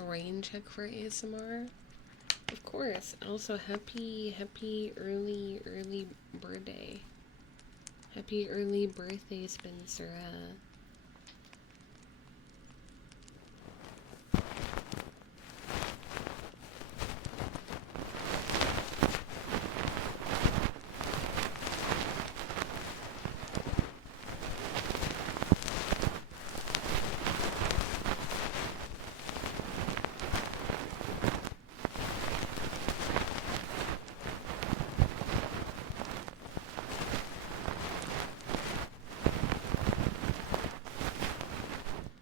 A rain check for ASMR? Of course. Also, happy early birthday. Happy early birthday, Spencer.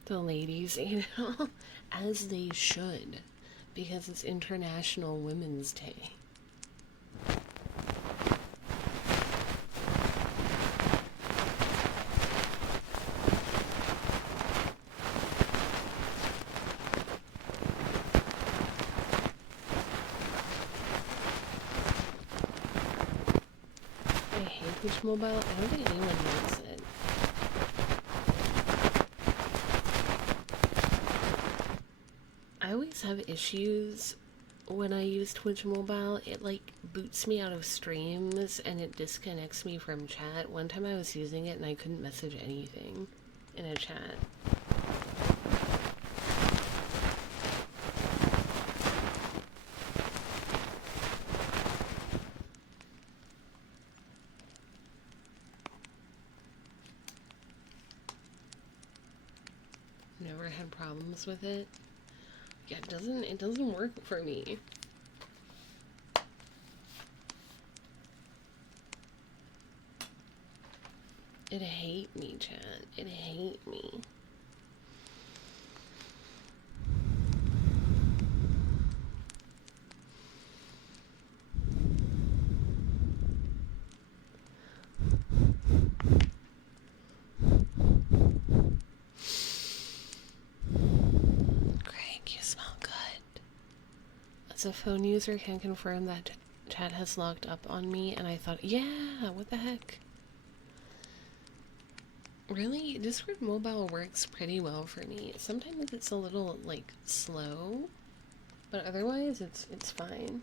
The ladies, you know, as they should, because it's International Women's Day. I hate Twitch Mobile. I don't think anyone hates it. issues when I use Twitch Mobile. It like boots me out of streams and it disconnects me from chat. One time I was using it and I couldn't message anything in a chat. Never had problems with it. Yeah, it doesn't work for me. It hate me, chat. It hate me. Greg, you smell good. As a phone user, can confirm that chat has logged up on me, and I thought, yeah, what the heck? Really, Discord Mobile works pretty well for me. Sometimes it's a little, like, slow, but otherwise it's fine.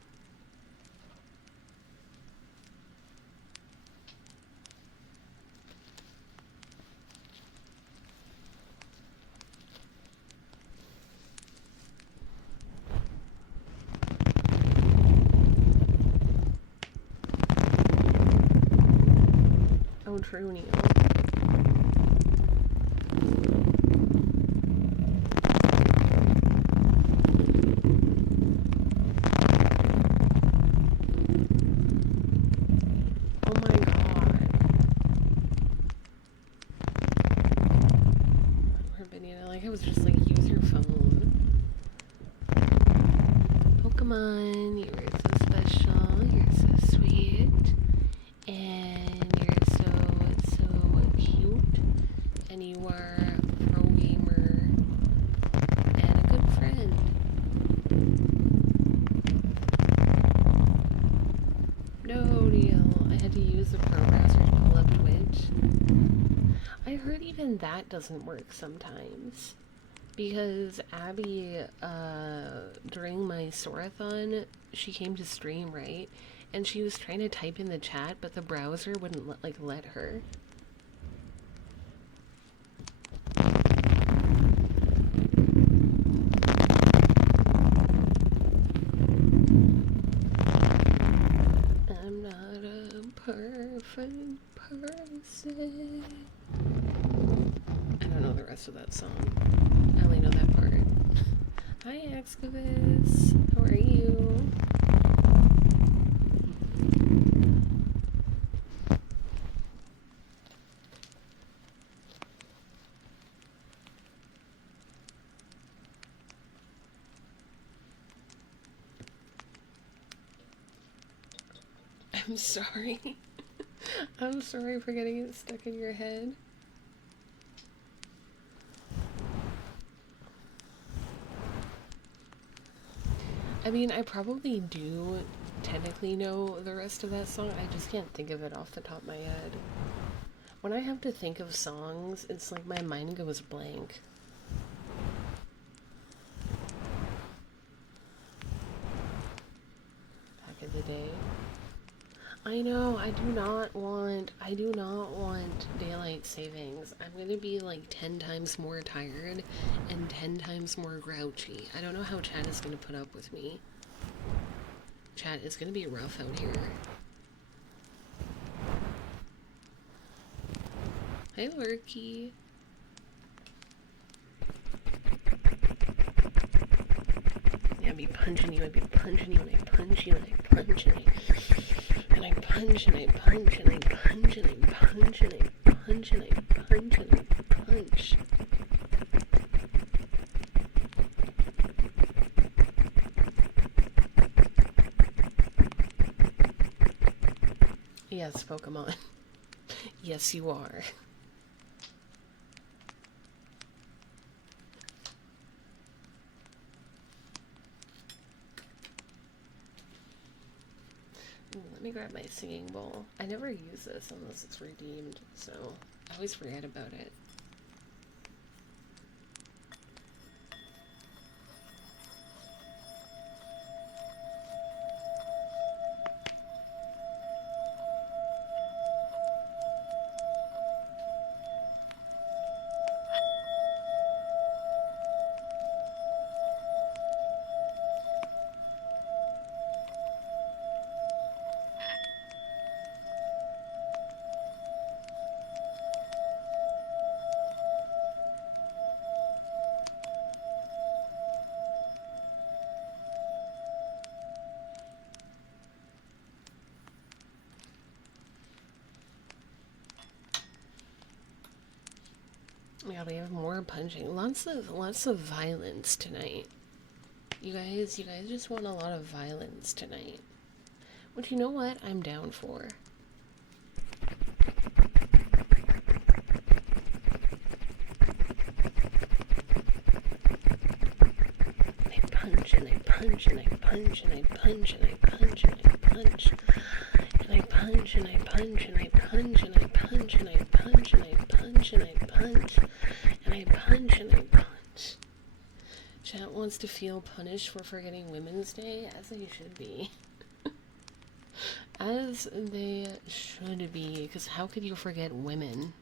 Oh, true, Neil. Pokemon, you are so special, you're so sweet, and you're so cute, and you are a pro gamer and a good friend. No deal, I had to use the pro browser to pull up Twitch. I heard even that doesn't work sometimes. Because Abby, during my Storathon, she came to stream, right? And she was trying to type in the chat, but the browser wouldn't let her. I'm not a perfect person. I don't know the rest of that song. I only know that part. Hi, Excavus. How are you? I'm sorry. I'm sorry for getting it stuck in your head. I mean, I probably do technically know the rest of that song. I just can't think of it off the top of my head. When I have to think of songs, it's like my mind goes blank. Back in the day. I know, I do not want daylight savings. I'm gonna be like 10 times more tired and 10 times more grouchy. I don't know how Chad is gonna put up with me. Chad, it's gonna be rough out here. Hi, Lurky. Yeah, I'd be punching you, I'd be punching you, and I punch you, and I punch, and I punch, and I punch, and I punch, and I punch, and I punch, and I punch, and I punch. Yes, Pokemon. Yes, you are. Let me grab my singing bowl. I never use this unless it's redeemed, so I always forget about it. Yeah, we have more punching. Lots of violence tonight. You guys just want a lot of violence tonight. Which, you know what? I'm down for. I punch and I punch and I punch and I punch and I punch and I punch. And I punch and I punch and I punch and I punch and I punch and I punch and I punch and I punch and I punch. Chat wants to feel punished for forgetting Women's Day, as they should be. As they should be, because how could you forget women?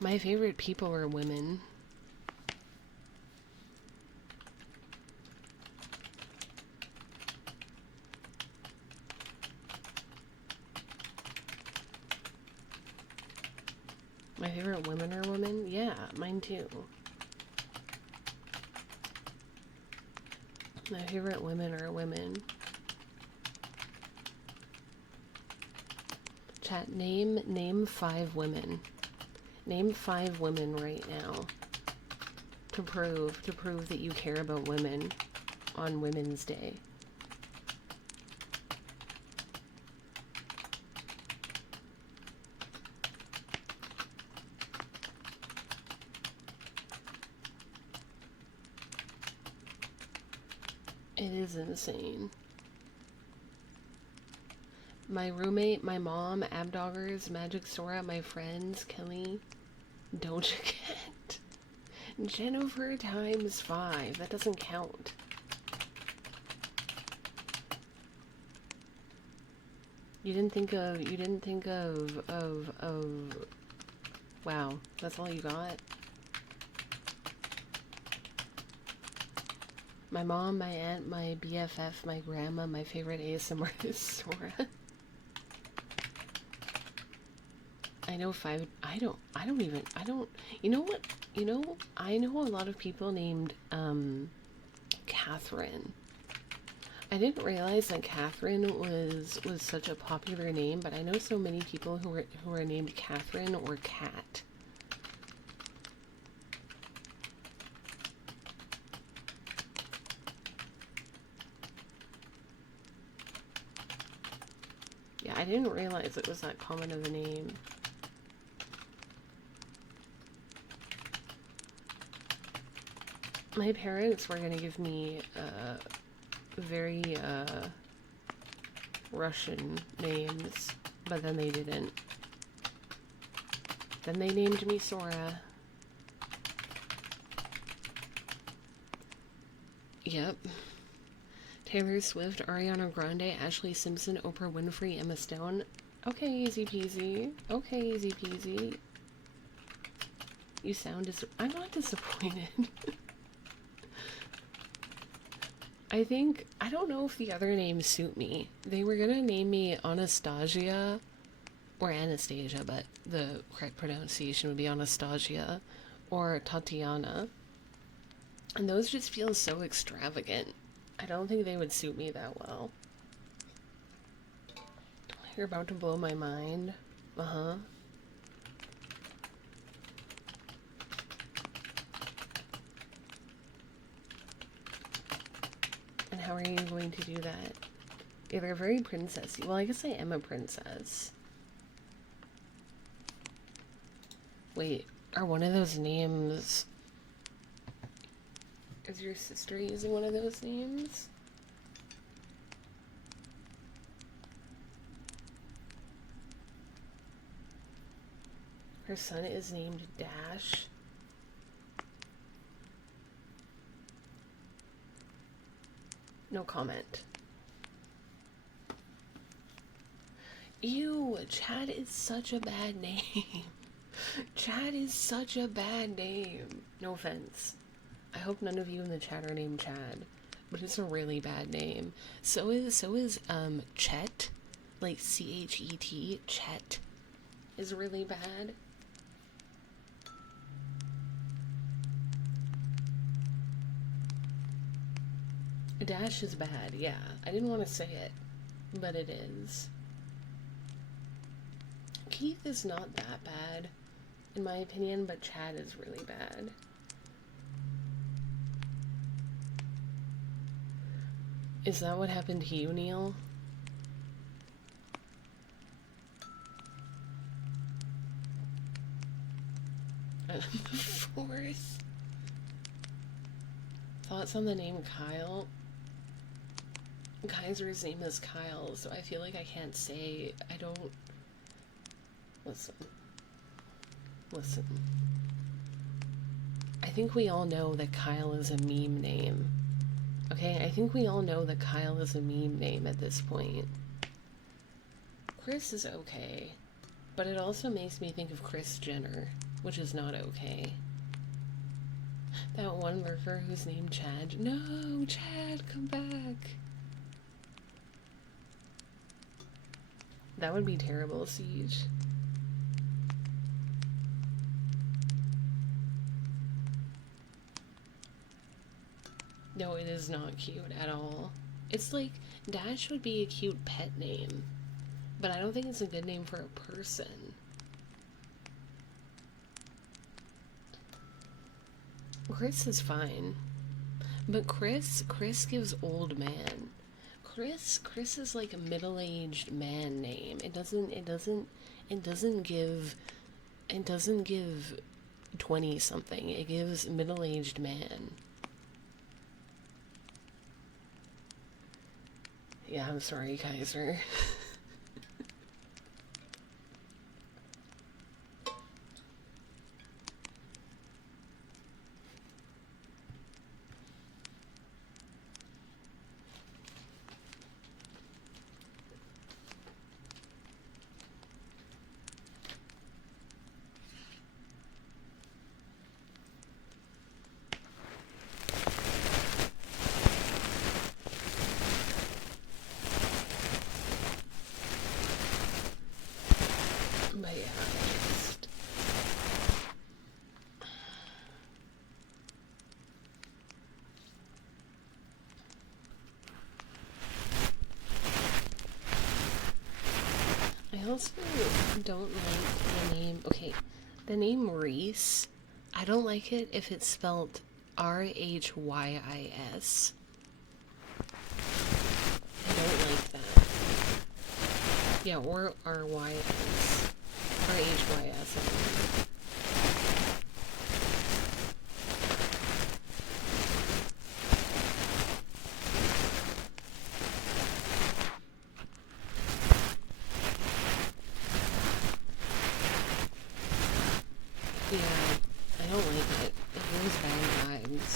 My favorite people are women. My favorite women are women? Yeah, mine too. My favorite women are women. Chat, name 5 women. Name 5 women right now to prove that you care about women on Women's Day. It is insane. My roommate, my mom, Abdoggers, Magic Sora, my friends, Kelly, Doja Cat, Jennifer times 5. That doesn't count. You didn't think of wow, that's all you got? My mom, my aunt, my BFF, my grandma, my favorite ASMR artist, Sora. I know 5. I don't, you know what? You know, I know a lot of people named, Catherine. I didn't realize that Catherine was such a popular name, but I know so many people who are named Catherine or Cat. Yeah, I didn't realize it was that common of a name. My parents were gonna give me very Russian names, but then they didn't. Then they named me Sora. Yep. Taylor Swift, Ariana Grande, Ashley Simpson, Oprah Winfrey, Emma Stone. Okay, easy peasy. Okay, easy peasy. You sound I'm not disappointed. I don't know if the other names suit me. They were gonna name me Anastasia, or Anastasia, but the correct pronunciation would be Anastasia, or Tatiana. And those just feel so extravagant. I don't think they would suit me that well. You're about to blow my mind. Uh-huh. And how are you going to do that? Yeah, they're very princessy. Well, I guess I am a princess. Wait, are one of those names... Is your sister using one of those names? Her son is named Dash. No comment. Ew, Chad is such a bad name. Chad is such a bad name. No offense. I hope none of you in the chat are named Chad, but it's a really bad name. So is Chet, like C-H-E-T. Chet is really bad. Dash is bad, yeah. I didn't want to say it, but it is. Keith is not that bad. in my opinion, but Chad is really bad. Is that what happened to you, Neil? The fourth. Thoughts on the name Kyle? Kaiser's name is Kyle, so I feel like I can't say. I don't. Listen. Listen. I think we all know that Kyle is a meme name. Okay? I think we all know that Kyle is a meme name at this point. Chris is okay, but it also makes me think of Kris Jenner, which is not okay. That one lurker who's named Chad. No, Chad, come back. That would be terrible, Siege. No, it is not cute at all. It's like, Dash would be a cute pet name, but I don't think it's a good name for a person. Chris is fine. But Chris gives old man. Chris is like a middle-aged man name. It doesn't give 20 something. It gives middle-aged man. Yeah, I'm sorry, Kaiser. But yeah, I also don't like the name. Okay, the name Reese. I don't like it if it's spelled Rhys. I don't like that. Yeah, or Rys. Rhys. Yeah, I don't like it. It gives bad vibes.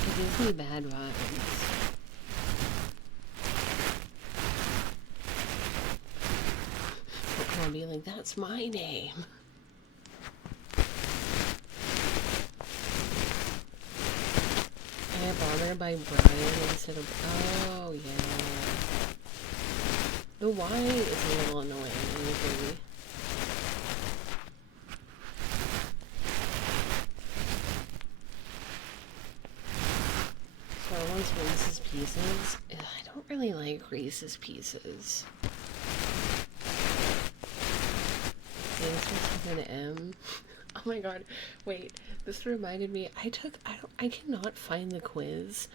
It gives me bad vibes. I'll be like, that's my name. I get bothered by Brian instead of... Oh, yeah. The Y is a little annoying, I agree. So I want Reese's Pieces. Ugh, I don't really like Reese's Pieces. It starts with an M. Oh my god, wait, this reminded me, I cannot find the quiz.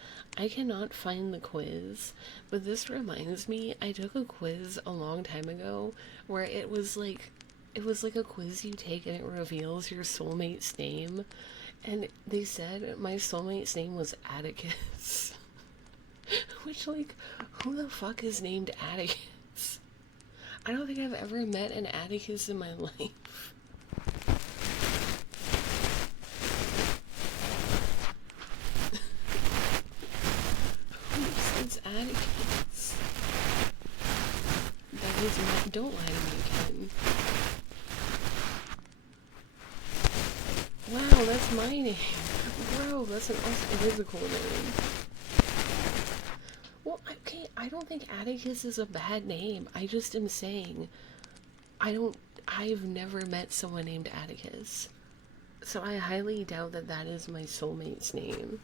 But this reminds me, I took a quiz a long time ago where it was like a quiz you take and it reveals your soulmate's name. And they said my soulmate's name was Atticus. Which, like, who the fuck is named Atticus? I don't think I've ever met an Atticus in my life. Who says Atticus? That is not. Don't lie to me again. Wow, that's my name. Bro, that's an awesome. It is a cool name. Well, okay, I don't think Atticus is a bad name. I just am saying, I've never met someone named Atticus. So I highly doubt that that is my soulmate's name.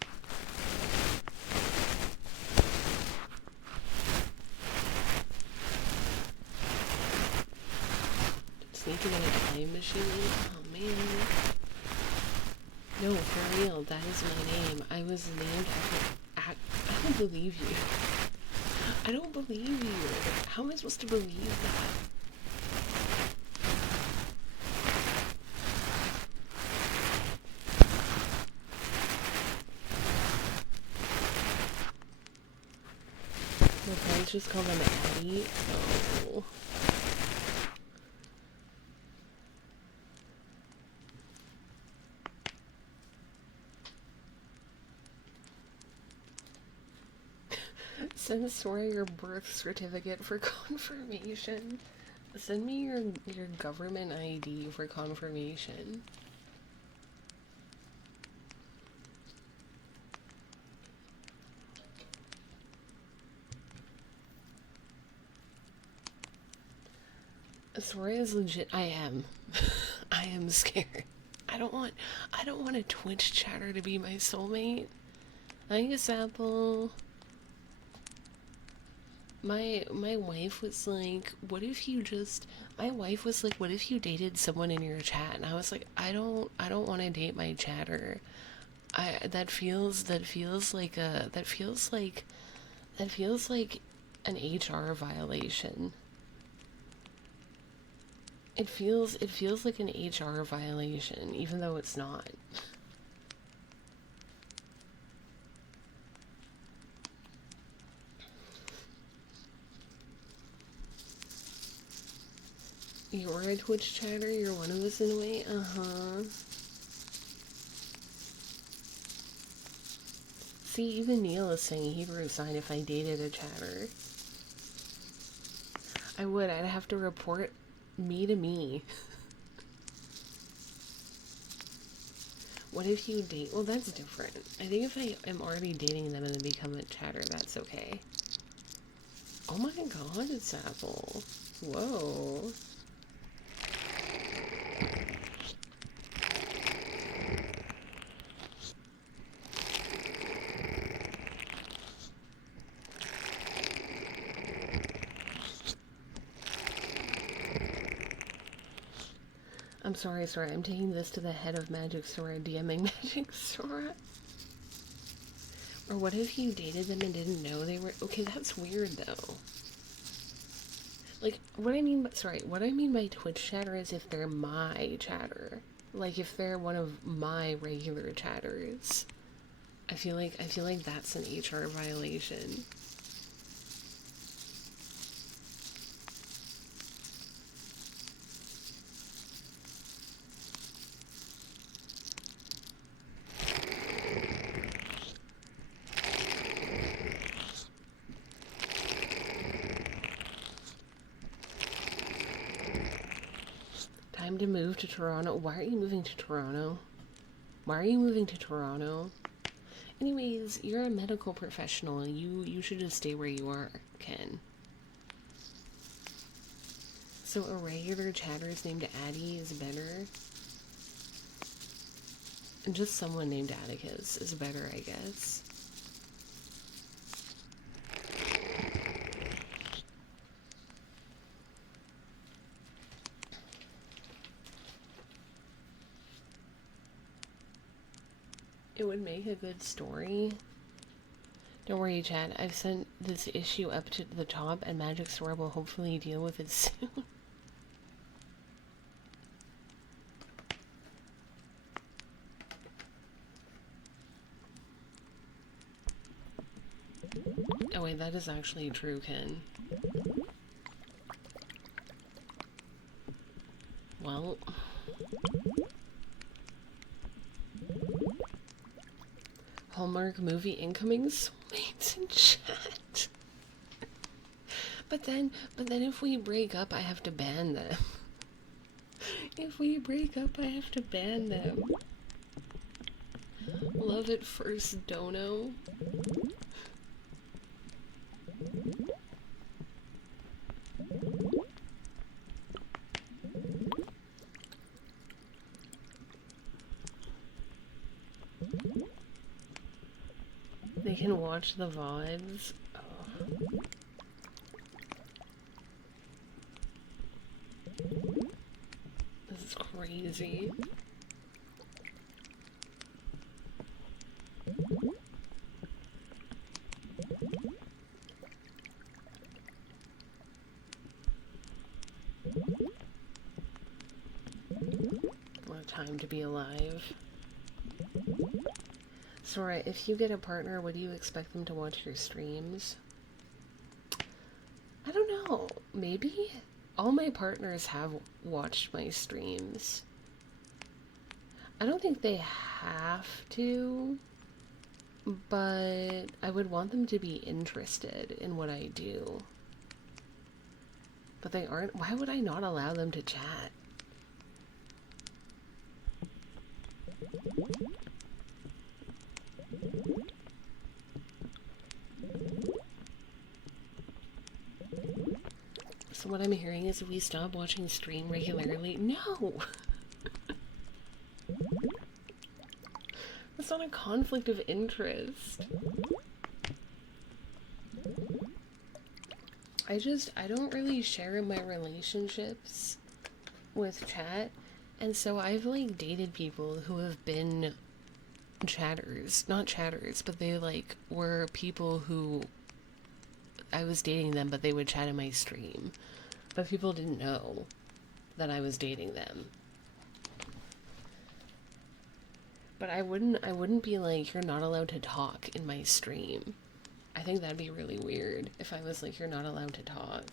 Just need to get a time machine. Oh man. No, for real, that is my name. I was named after... I don't believe you. I don't believe you. How am I supposed to believe that? My friends just call them Addie. Oh. Send Sora your birth certificate for confirmation. Send me your government ID for confirmation. Sora is legit. I am. I am scared. I don't want a Twitch chatter to be my soulmate. Hi, Apple. My wife was like, what if you just... My wife was like, what if you dated someone in your chat? And I was like, I don't want to date my chatter. That feels like an HR violation. It feels like an HR violation, even though it's not. You're a Twitch chatter, you're one of us in a way? Uh-huh. See, even Neil is saying he'd resign if I dated a chatter. I would, I'd have to report me to me. What if you date? Well, that's different. I think if I am already dating them and then become a chatter, that's okay. Oh my god, it's Apple. Whoa. I'm sorry, I'm taking this to the head of Magic Sora, DMing Magic Sora. Or what if you dated them and didn't know they were... Okay, that's weird, though. Like, what I mean by Twitch chatter is if they're my chatter. Like, if they're one of my regular chatters. I feel like that's an HR violation. Time to move to Toronto. Why are you moving to Toronto? Why are you moving to Toronto? Anyways, you're a medical professional. You should just stay where you are, Ken. So a regular chatters named Addie is better? And just someone named Atticus is better, I guess. It would make a good story. Don't worry, Chad. I've sent this issue up to the top, and Magic Sora will hopefully deal with it soon. Oh wait, that is actually true, Ken. Well... Hallmark movie incoming soulmates in chat. But then if we break up, I have to ban them. If we break up, I have to ban them. Love at first dono. They can watch the VODs. Oh. crazy. What a time to be alive. Sora, if you get a partner, would you expect them to watch your streams? I don't know. Maybe? All my partners have watched my streams. I don't think they have to, but I would want them to be interested in what I do. But they aren't. Why would I not allow them to chat? So what I'm hearing is if we stop watching stream regularly, no! That's not a conflict of interest. I don't really share my relationships with chat, and so I've like dated people who have been chatters, not chatters, but they like were people who I was dating them, but they would chat in my stream, but people didn't know that I was dating them. But I wouldn't be like, you're not allowed to talk in my stream. I think that'd be really weird if I was like, you're not allowed to talk.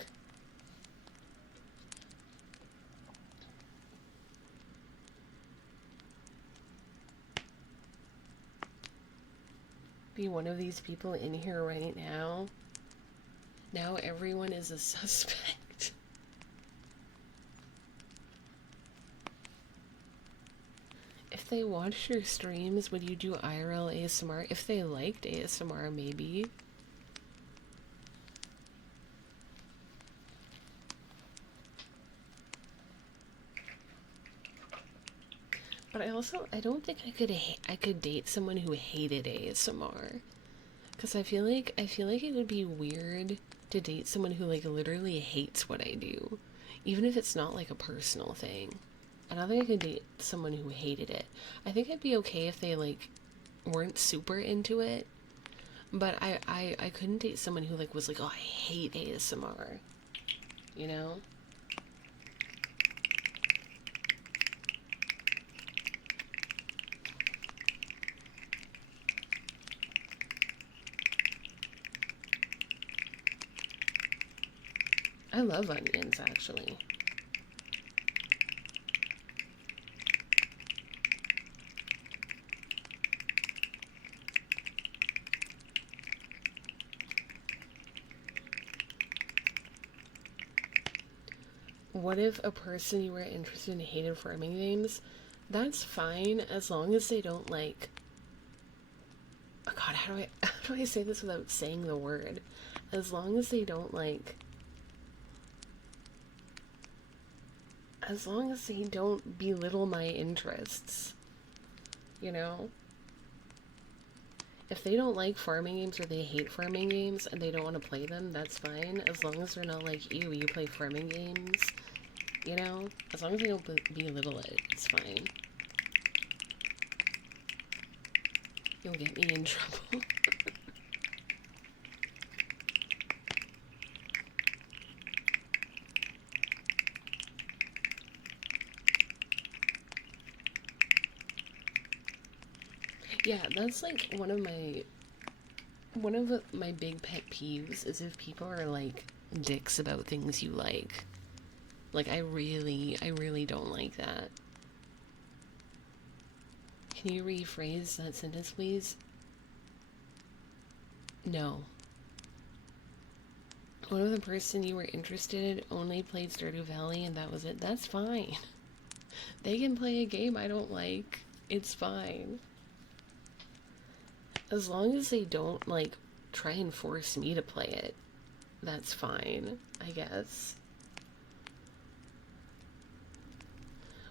Be one of these people in here right now. Now everyone is a suspect. If they watched your streams, would you do IRL ASMR? If they liked ASMR, maybe. But I don't think I could date someone who hated ASMR. Because I feel like it would be weird to date someone who like literally hates what I do. Even if it's not like a personal thing. I don't think I could date someone who hated it. I think I'd be okay if they like weren't super into it. But I couldn't date someone who like was like, oh, I hate ASMR. You know? I love onions, actually. What if a person you were interested in hated farming games? That's fine as long as they don't like... Oh God, how do I say this without saying the word? As long as they don't like... As long as they don't belittle my interests. You know? If they don't like farming games or they hate farming games and they don't want to play them, that's fine. As long as they're not like, ew, you play farming games. You know? As long as they don't belittle it, it's fine. You'll get me in trouble. Yeah, that's like one of my big pet peeves is if people are like dicks about things you like. Like I really don't like that. Can you rephrase that sentence, please? No. What if the person you were interested in only played Stardew Valley and that was it? That's fine. They can play a game I don't like. It's fine. As long as they don't, like, try and force me to play it, that's fine, I guess.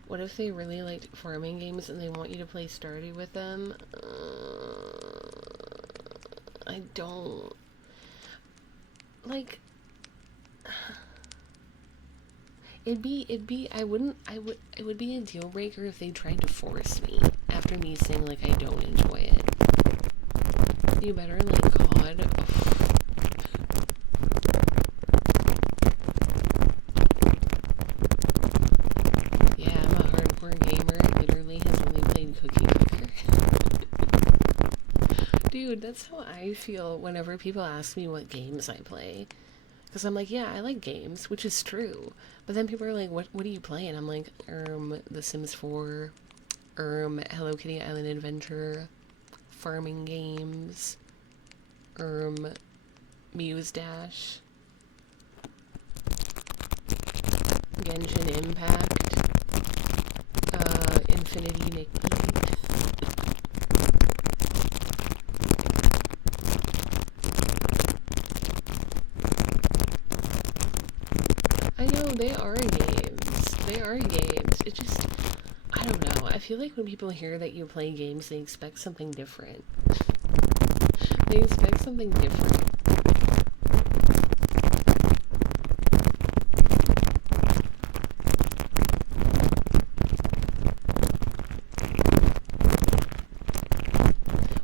What if they really liked farming games and they want you to play Stardew with them? I don't... Like... it would be a deal breaker if they tried to force me after me saying, like, I don't enjoy it. You better, like, COD. Yeah, I'm a hardcore gamer. Literally has only played Cookie Clicker. Dude, that's how I feel whenever people ask me what games I play. Because I'm like, yeah, I like games, which is true. But then people are like, what do you play? And I'm like, The Sims 4, Hello Kitty Island Adventure, farming games, Muse Dash, Genshin Impact, Infinity Nikki. I know, they are games. They are games. It just, I don't know. I feel like when people hear that you play games, they expect something different. They expect something different.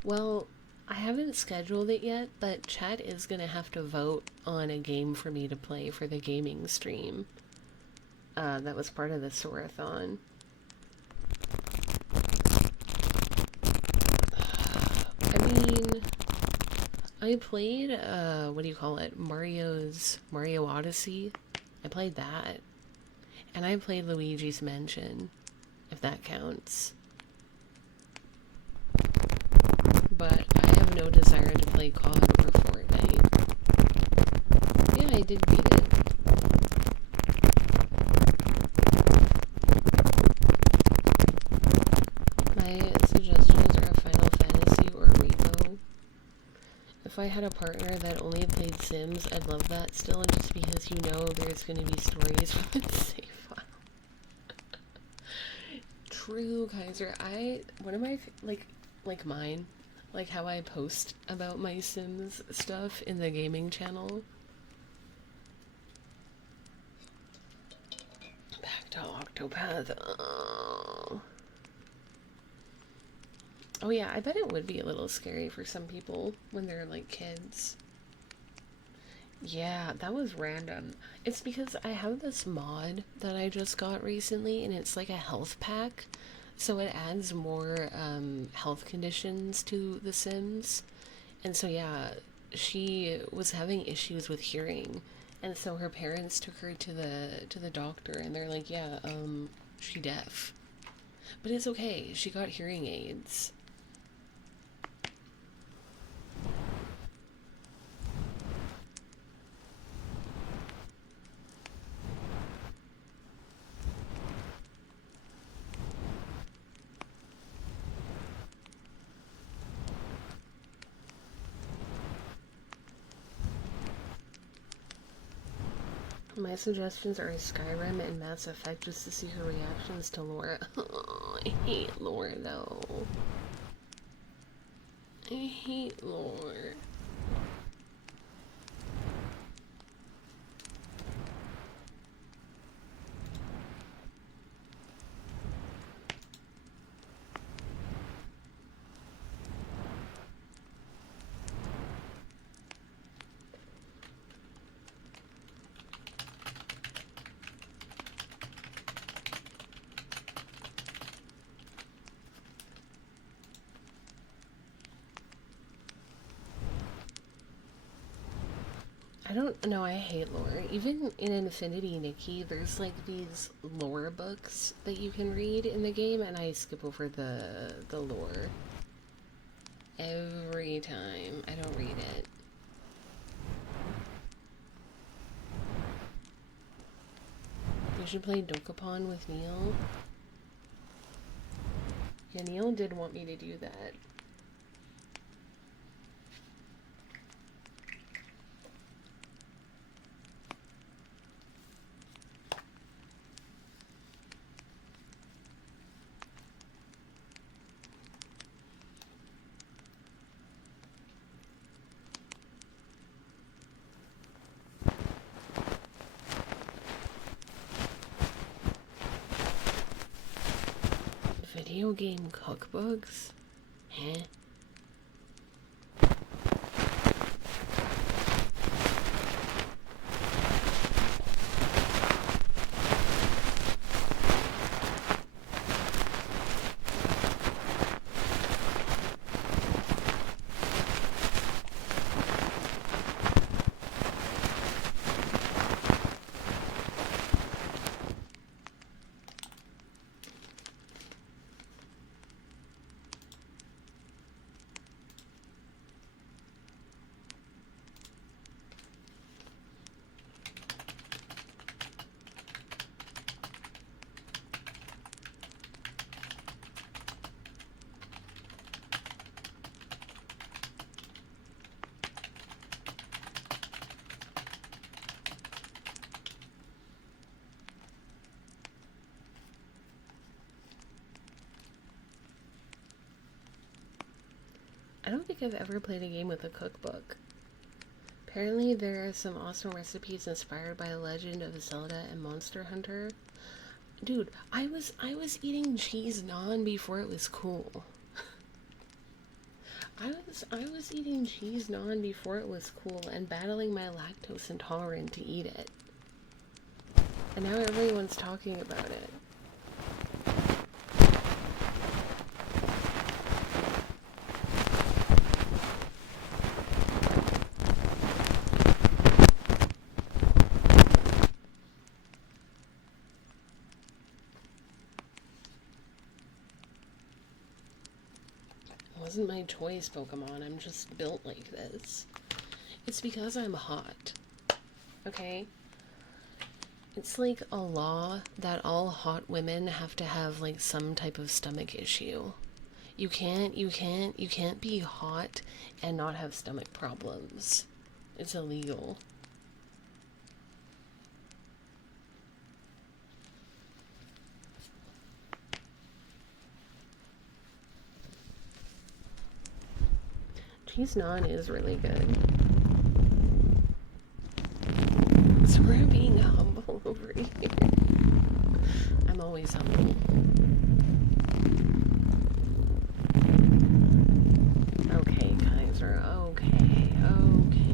Well, I haven't scheduled it yet, but chat is gonna have to vote on a game for me to play for the gaming stream. That was part of the Sorathon. I mean, I played, what do you call it? Mario Odyssey. I played that. And I played Luigi's Mansion, if that counts. But I have no desire to play COD or Fortnite. Yeah, I did beat it. My suggestions are a Final Fantasy or a Rico. If I had a partner that only played Sims, I'd love that still, just because you know there's going to be stories from the save file. True, Kaiser. One of my, like mine, like how I post about my Sims stuff in the gaming channel. Back to Octopath. Oh yeah, I bet it would be a little scary for some people when they're like kids. Yeah, that was random. It's because I have this mod that I just got recently, and it's like a health pack. So it adds more health conditions to The Sims. And so, yeah, she was having issues with hearing. And so her parents took her to the doctor, and they're like, yeah, she deaf. But it's okay, she got hearing aids. My suggestions are Skyrim and Mass Effect just to see her reactions to Laura. Oh, I hate Laura though. I hate Laura. I don't know, I hate lore. Even in Infinity Nikki, there's like these lore books that you can read in the game, and I skip over the lore. Every time. I don't read it. You should play Dokapon with Neil. Yeah, Neil did want me to do that. Video game cookbooks? Huh? I don't think I've ever played a game with a cookbook. Apparently there are some awesome recipes inspired by Legend of Zelda and Monster Hunter. Dude, I was eating cheese naan before it was cool. I was eating cheese naan before it was cool and battling my lactose intolerance to eat it. And now everyone's talking about it. It wasn't my choice, Pokemon. I'm just built like this. It's because I'm hot. Okay? It's like a law that all hot women have to have like some type of stomach issue. You can't be hot and not have stomach problems. It's illegal. Cheese naan is really good. So we're being humble over here. I'm always humble. Okay, Kaiser. Okay, okay.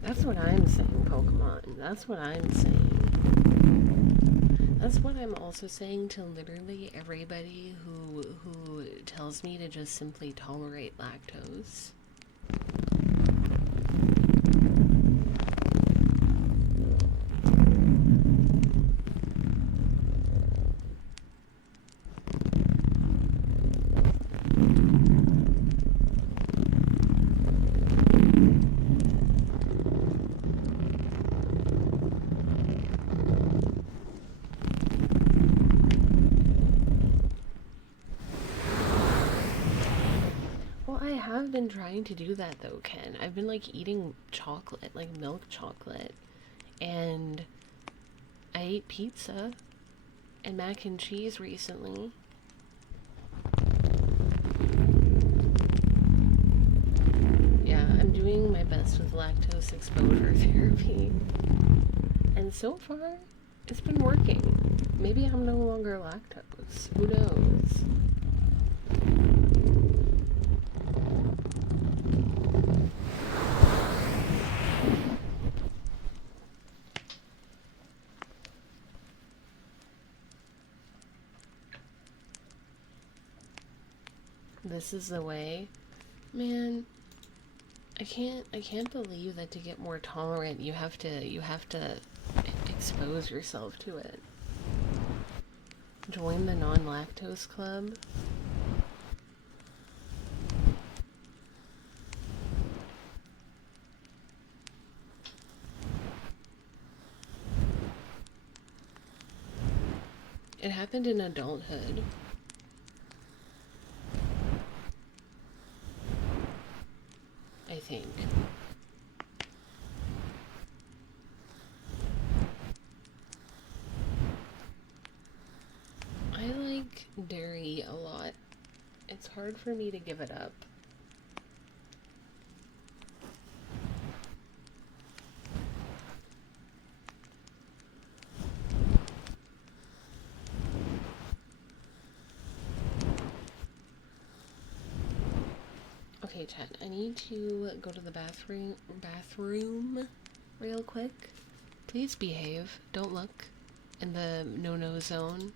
That's what I'm saying, Pokemon. That's what I'm saying. That's what I'm also saying to literally everybody who tells me to just simply tolerate lactose. I've been trying to do that though, Ken. I've been like eating chocolate, like milk chocolate, and I ate pizza and mac and cheese recently. Yeah, I'm doing my best with lactose exposure therapy, and so far it's been working. Maybe I'm no longer lactose. Who knows? This is the way. Man, I can't believe that to get more tolerant you have to expose yourself to it. Join the non-lactose club. It happened in adulthood. I I think. I like dairy a lot. It's hard for me to give it up. Okay, Chad, I need to go to the bathroom real quick. Please behave. Don't look in the no-no zone.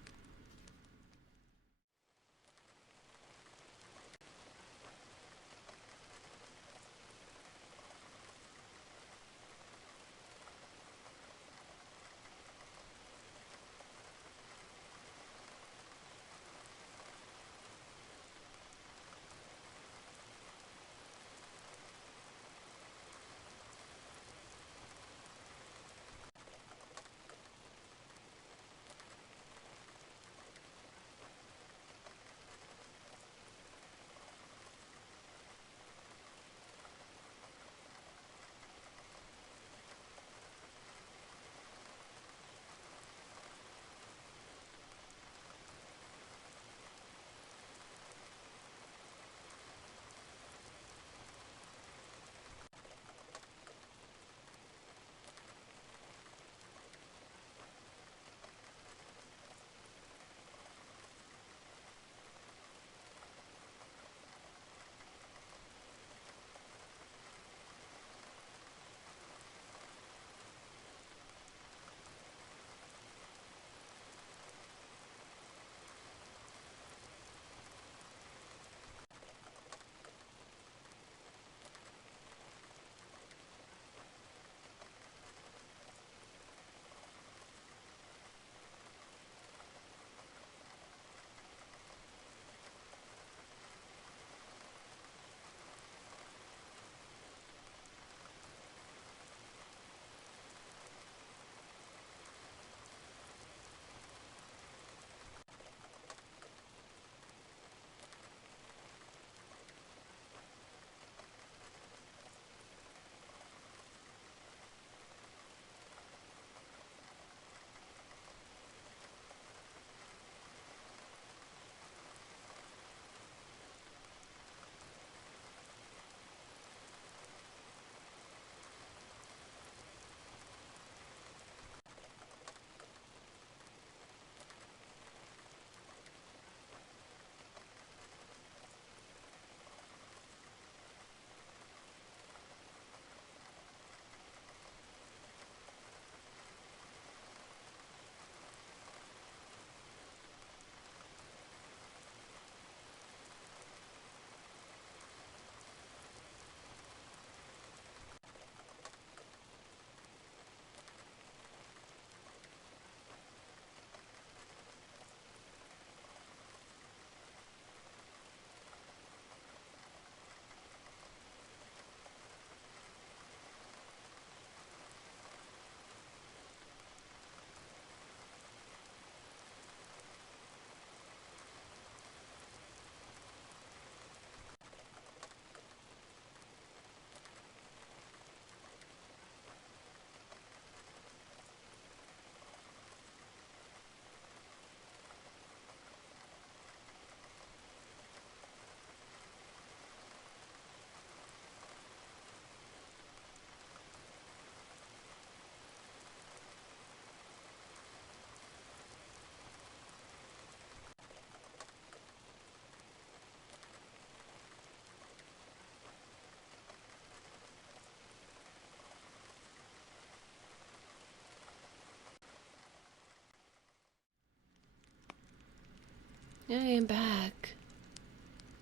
I am back.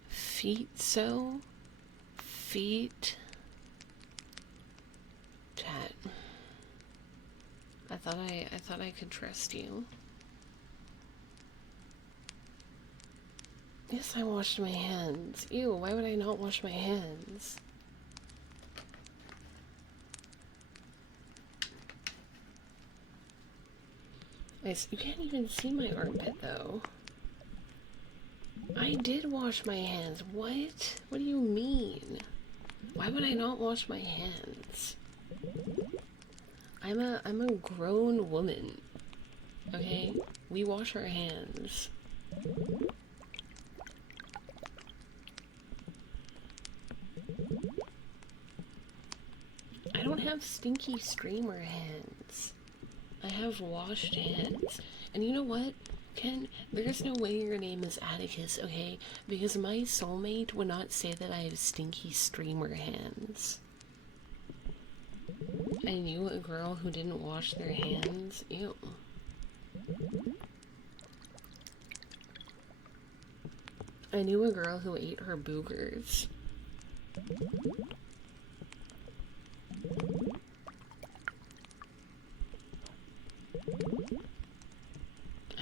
Feet so? Feet? Chat. I thought I could trust you. Yes, I washed my hands. Ew, why would I not wash my hands? You can't even see my armpit though. I did wash my hands. What? What do you mean? Why would I not wash my hands? I'm a grown woman. Okay? We wash our hands. I don't have stinky streamer hands. I have washed hands. And you know what, Ken? There's no way your name is Atticus, okay? Because my soulmate would not say that I have stinky streamer hands. I knew a girl who didn't wash their hands. Ew. I knew a girl who ate her boogers.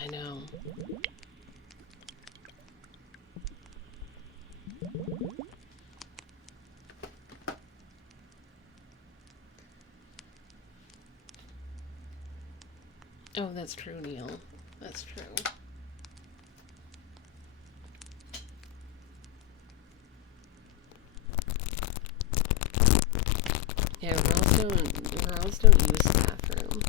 I know. Oh, that's true, Neil. That's true. Yeah, girls don't use the bathroom.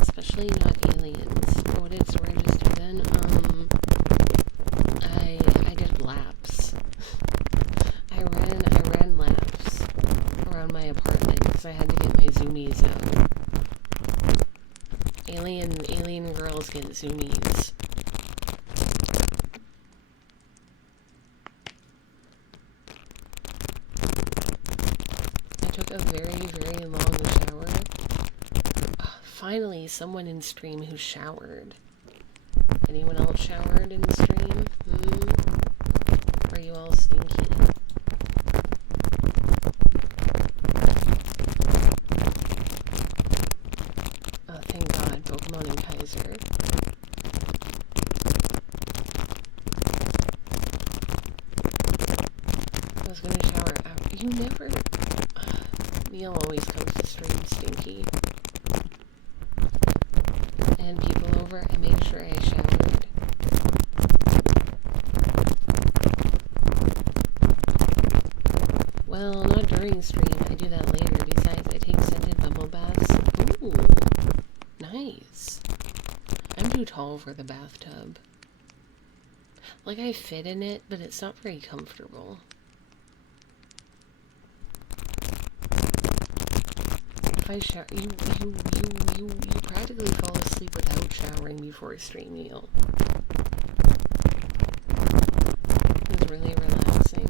Especially not aliens. What did Sora just do then? I did laps. I ran laps around my apartment because I had to get my zoomies out. Alien girls get zoomies. I took a very, very long shower. Finally, someone in stream who showered. Anyone else showered in stream? Are you all stinky? Oh, thank God, Pokemon and Kaiser. I was gonna shower after. You never. Neil always comes to stream stinky. And people over, I made sure I showered. Well, not during stream. I do that later. Besides, I take scented bubble baths. Ooh, nice. I'm too tall for the bathtub. Like, I fit in it, but it's not very comfortable. If I shower, you practically fall asleep without showering before stream, Neil. It's really relaxing.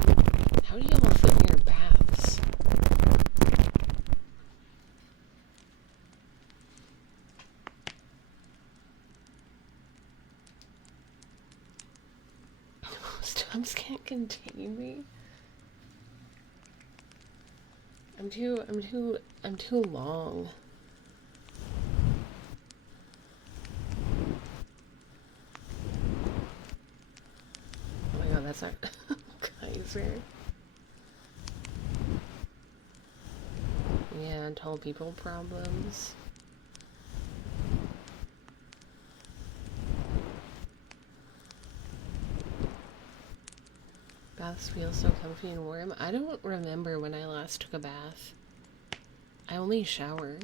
How do you all fit in your baths? Stumps can't contain me. I'm too long. Oh my God, that's not Kaiser. Yeah, tall people problems. Baths feel so comfy and warm. I don't remember when I last took a bath. I only shower.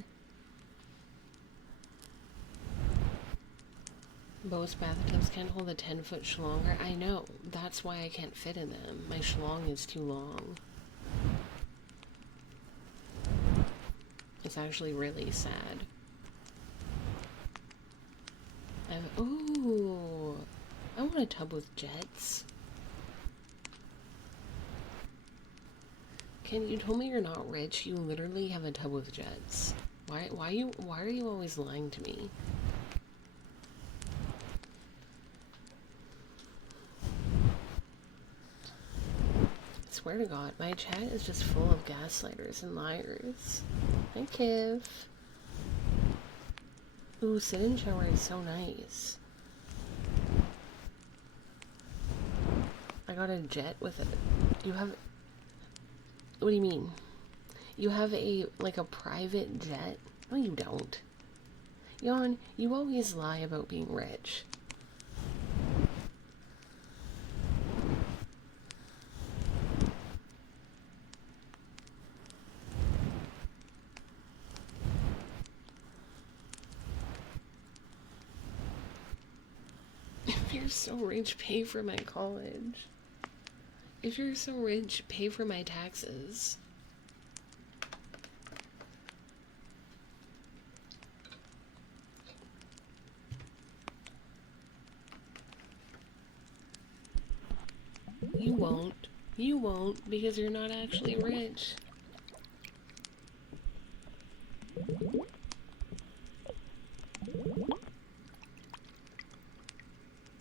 Most bathtubs can't hold a 10-foot schlonger. I know. That's why I can't fit in them. My schlong is too long. It's actually really sad. Ooh, I want a tub with jets. Ken, you told me you're not rich. You literally have a tub with jets. Why are you always lying to me? I swear to God, my chat is just full of gaslighters and liars. Hi, Kiv. Ooh, sit-in shower is so nice. I got a jet with it. You have... What do you mean? You have like a private jet? No, you don't. Yon, you always lie about being rich. If you're so rich, pay for my college. If you're so rich, pay for my taxes. You won't. You won't, because you're not actually rich.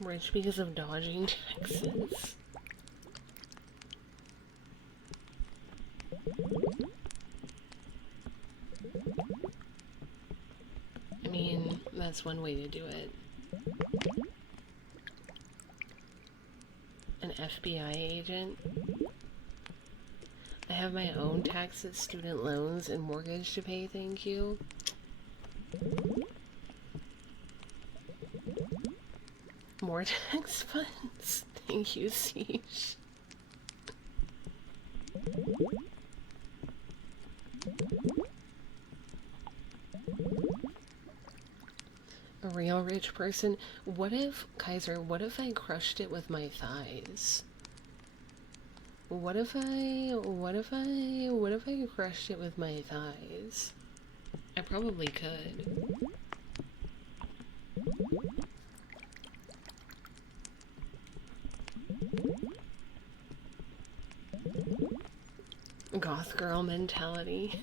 Rich because of dodging taxes. I mean, that's one way to do it. An FBI agent? I have my own taxes, student loans, and mortgage to pay, thank you. More tax funds? Thank you, Siege. A real rich person? What if, Kaiser, what if I crushed it with my thighs? What if I crushed it with my thighs? I probably could. Goth girl mentality.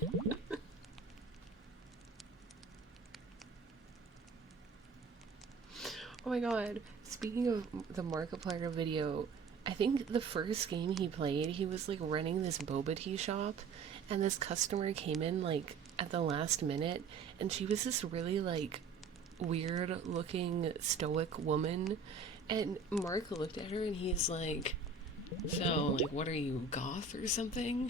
Oh my god, speaking of the Markiplier video, I think the first game he played, he was like running this boba tea shop, and this customer came in like at the last minute, and she was this really like weird looking stoic woman, and Mark looked at her and he's like, so like, what are you, goth or something?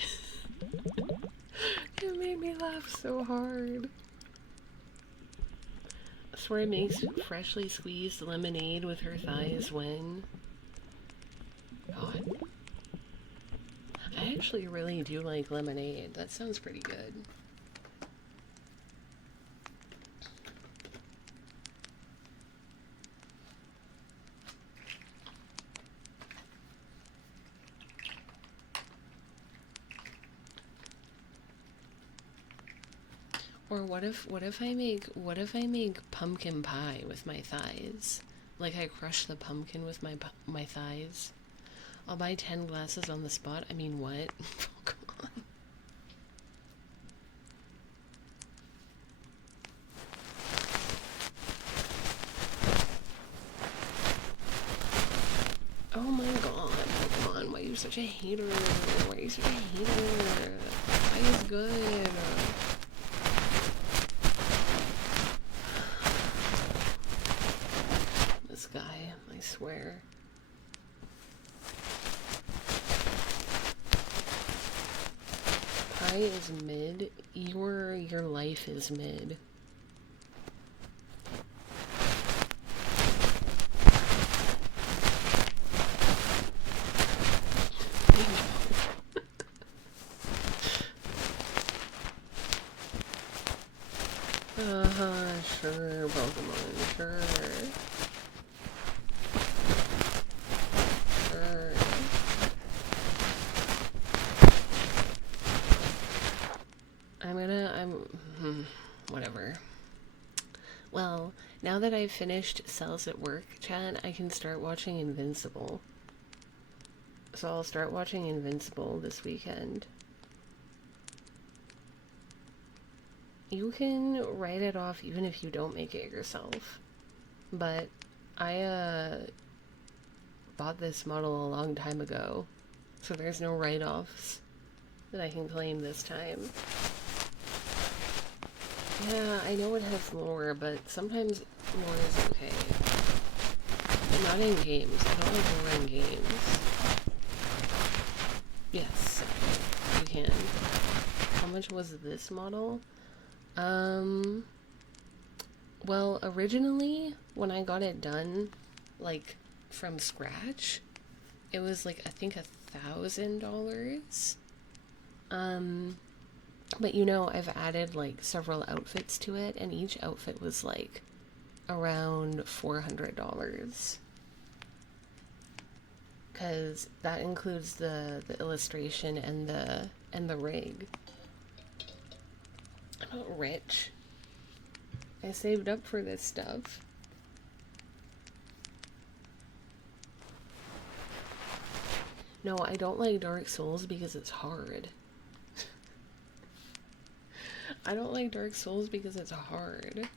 It made me laugh so hard. Swear makes freshly squeezed lemonade with her thighs when... God. I actually really do like lemonade. That sounds pretty good. Or what if I make pumpkin pie with my thighs? Like I crush the pumpkin with my thighs. I'll buy 10 glasses on the spot. I mean, what? Come on. Oh my god, Pokemon, why are you such a hater? Why are you such a hater? Pie is good. This guy, I swear. Pie is mid. Your life is mid. Sure, Pokemon, sure. Sure. Whatever. Well, now that I've finished Cells at Work, chat, I can start watching Invincible. So I'll start watching Invincible this weekend. You can write it off even if you don't make it yourself. But I bought this model a long time ago, so there's no write-offs that I can claim this time. Yeah, I know it has lore, but sometimes lore is okay. But not in games. I don't like lore in games. Yes, you can. How much was this model? Well, originally, when I got it done, like, from scratch, it was, like, I think $1,000. But you know, I've added, like, several outfits to it, and each outfit was, like, around $400. Because that includes the illustration and the rig. I'm not rich. I saved up for this stuff. No, I don't like Dark Souls because it's hard. I don't like Dark Souls because it's hard.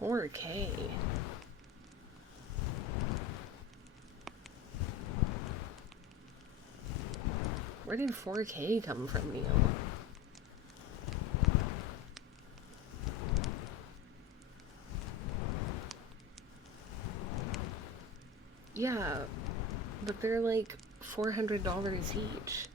$4K. Where did $4K come from, Neil? Yeah, but they're like $400 each.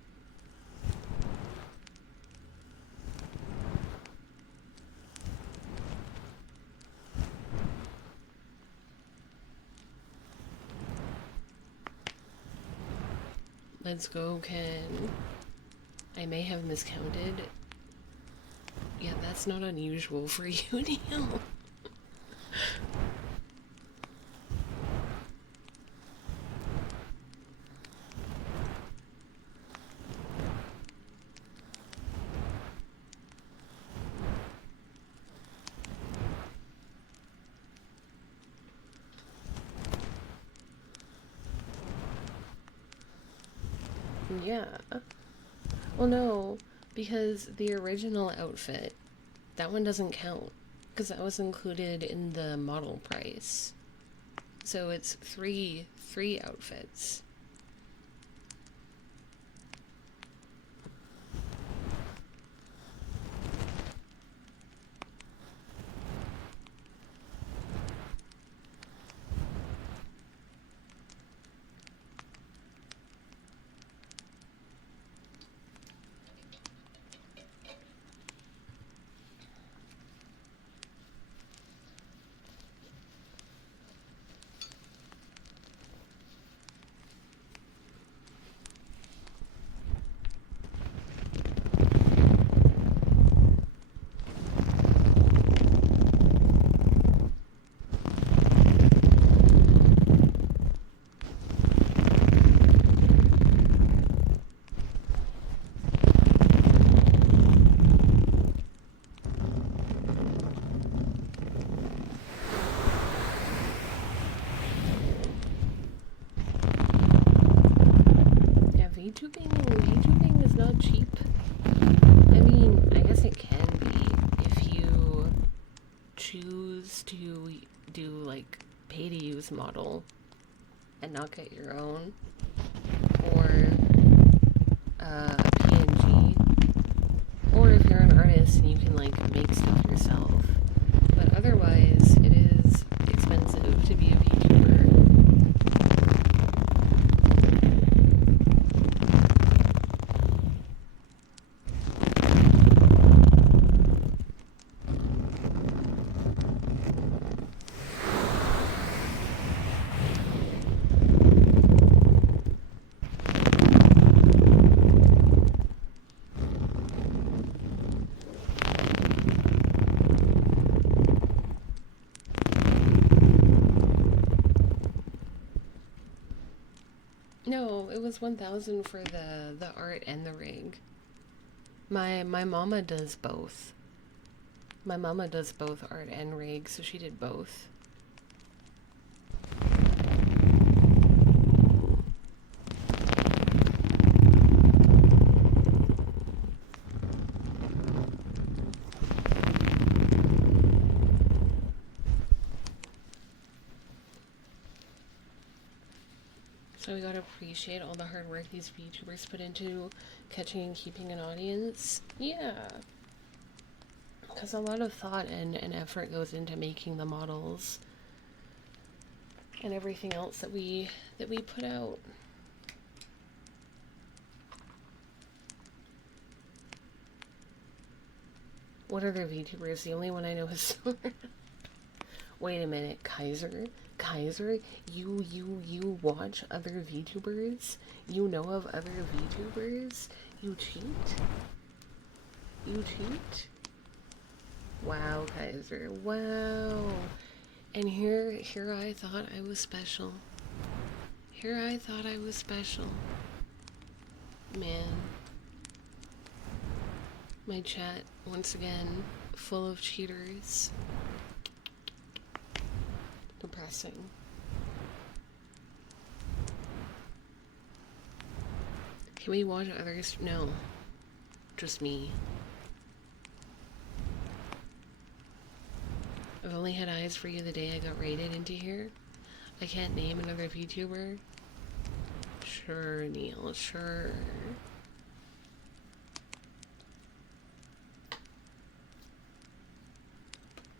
Let's go, Ken. I may have miscounted. Yeah, that's not unusual for you, Neil. Yeah. Well, no, because the original outfit, that one doesn't count, because that was included in the model price. So it's three outfits. VTubing is not cheap. I mean, I guess it can be if you choose to do like pay to use model and not get your own, or a PNG, or if you're an artist and you can like make stuff yourself. But otherwise, it is expensive to be a VTuber. No, it was 1,000 for the art and the rig. My mama does both. My mama does both art and rig, so she did both. So we gotta appreciate all the hard work these VTubers put into catching and keeping an audience. Yeah. Because a lot of thought and effort goes into making the models and everything else that we put out. What other VTubers? The only one I know is Wait a minute, Kaiser? Kaiser, you watch other VTubers? You know of other VTubers? You cheat? You cheat? Wow, Kaiser. Wow. And here I thought I was special. Here I thought I was special. Man. My chat, once again, full of cheaters. Depressing. Can we watch others? No. Just me. I've only had eyes for you the day I got raided into here. I can't name another VTuber. Sure, Neil, sure.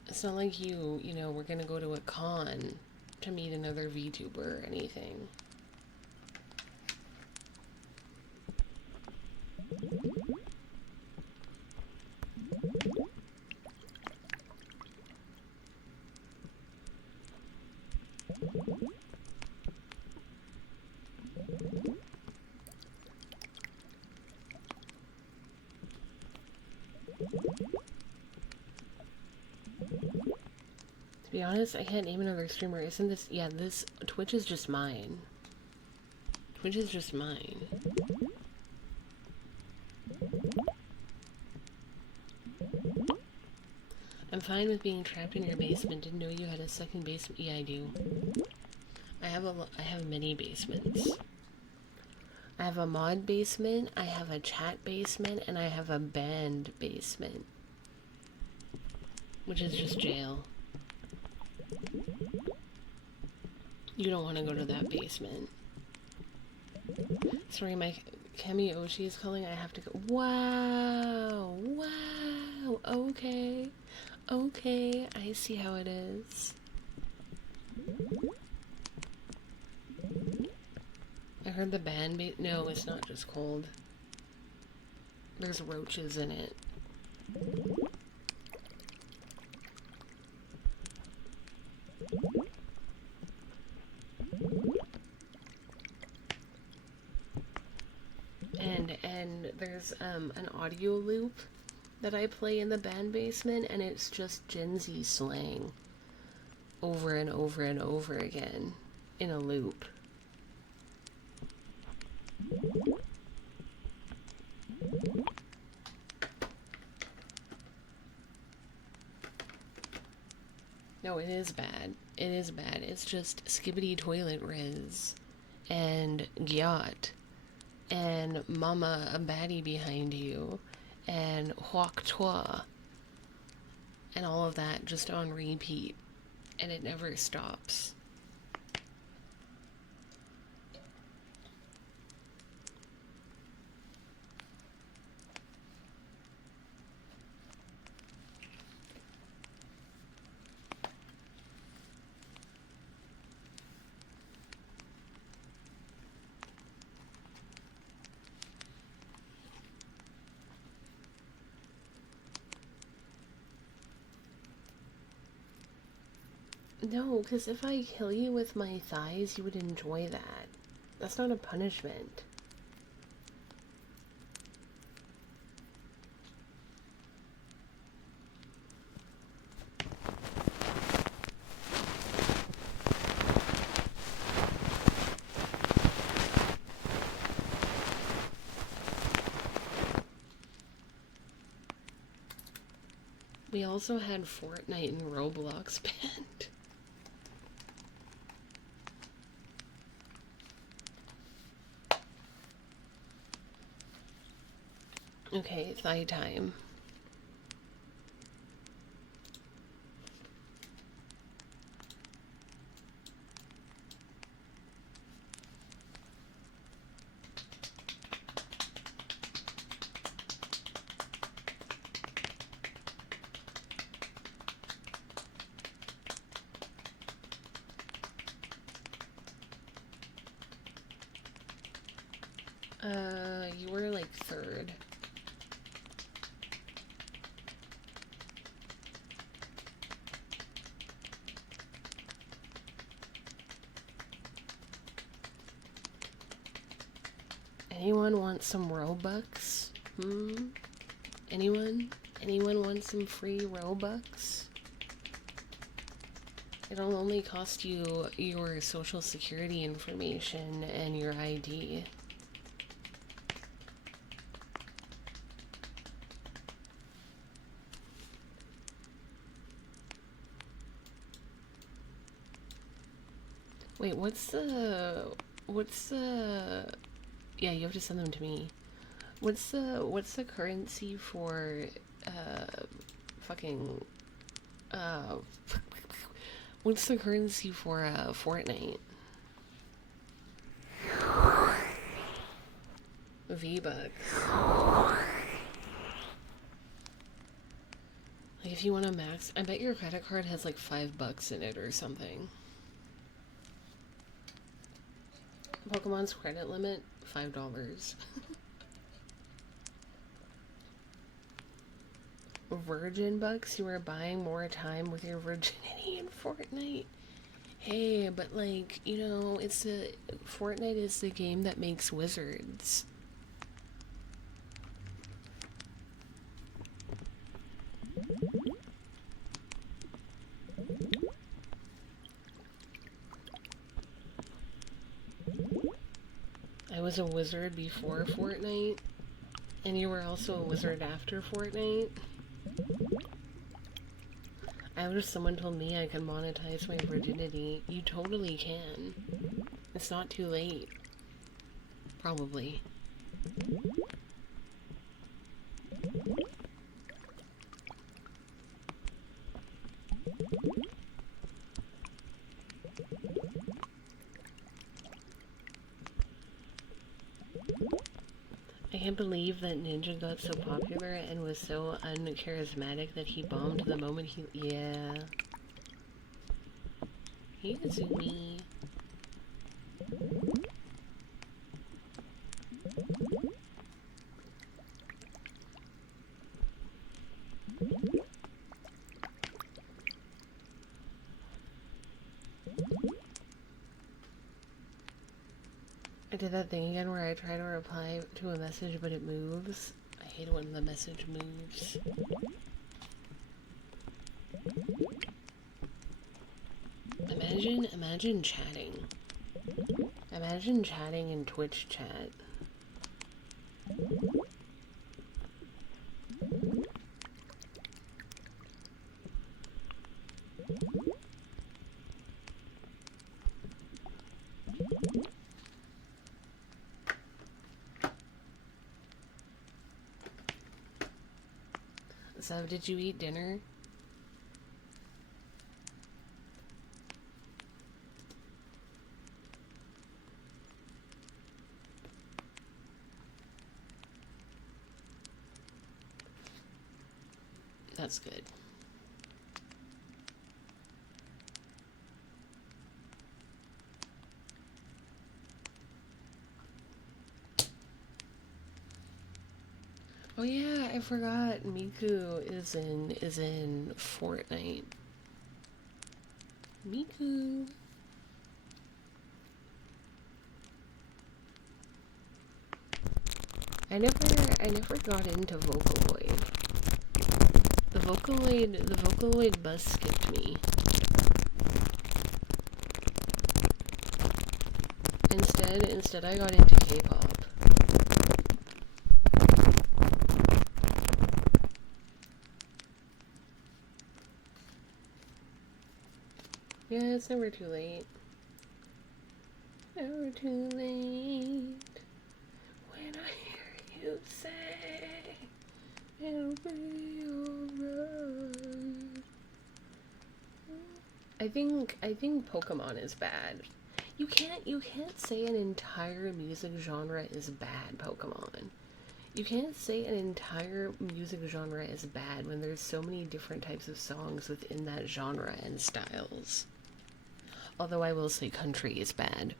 It's not like you know, we're gonna go to a con to meet another VTuber or anything. To be honest, I can't name another streamer. Isn't this... Yeah, this... Twitch is just mine. Twitch is just mine. I'm fine with being trapped in your basement. Didn't know you had a second basement. Yeah, I do. I have many basements. I have a mod basement, I have a chat basement, and I have a band basement. Which is just jail. You don't want to go to that basement. Sorry, my Kemi Oshi is calling. I have to go. Wow! Wow! Okay. Okay, I see how it is. I heard the band no, it's not just cold. There's roaches in it. And there's an audio loop that I play in the band basement, and it's just Gen Z slang over and over and over again in a loop. No, it is bad. It is bad. It's just skibbity toilet riz and gyat and mama a baddie behind you and huok toi and all of that just on repeat, and it never stops. No, because if I kill you with my thighs, you would enjoy that. That's not a punishment. We also had Fortnite and Roblox banned. Okay, thigh time. You were like third. Anyone want some Robux? Anyone? Anyone want some free Robux? It'll only cost you your social security information and your ID. Wait, what's the... Yeah, you have to send them to me. What's the currency for, fucking, what's the currency for, Fortnite? V-Bucks. Like, if you want to max, I bet your credit card has like $5 in it or something. Pokemon's credit limit, $5. Virgin bucks, you are buying more time with your virginity in Fortnite. Hey, but like, you know, Fortnite is the game that makes wizards. I was a wizard before Fortnite, and you were also a wizard after Fortnite. I wish someone told me I could monetize my virginity. You totally can. It's not too late. Probably. I can't believe that Ninja got so popular and was so uncharismatic that he bombed the moment he... Yeah. He is me. I did that thing again where I try to reply to a message but it moves. I hate it when the message moves. Imagine chatting. Imagine chatting in Twitch chat. So, did you eat dinner? That's good. Oh yeah, I forgot Miku is in Fortnite. Miku. I never got into Vocaloid. The Vocaloid bus skipped me. Instead I got into K-pop. Yeah, it's never too late. Never too late. When I hear you say it'll be alright. I think Pokemon is bad. You can't say an entire music genre is bad, Pokemon. You can't say an entire music genre is bad when there's so many different types of songs within that genre and styles. Although I will say country is bad.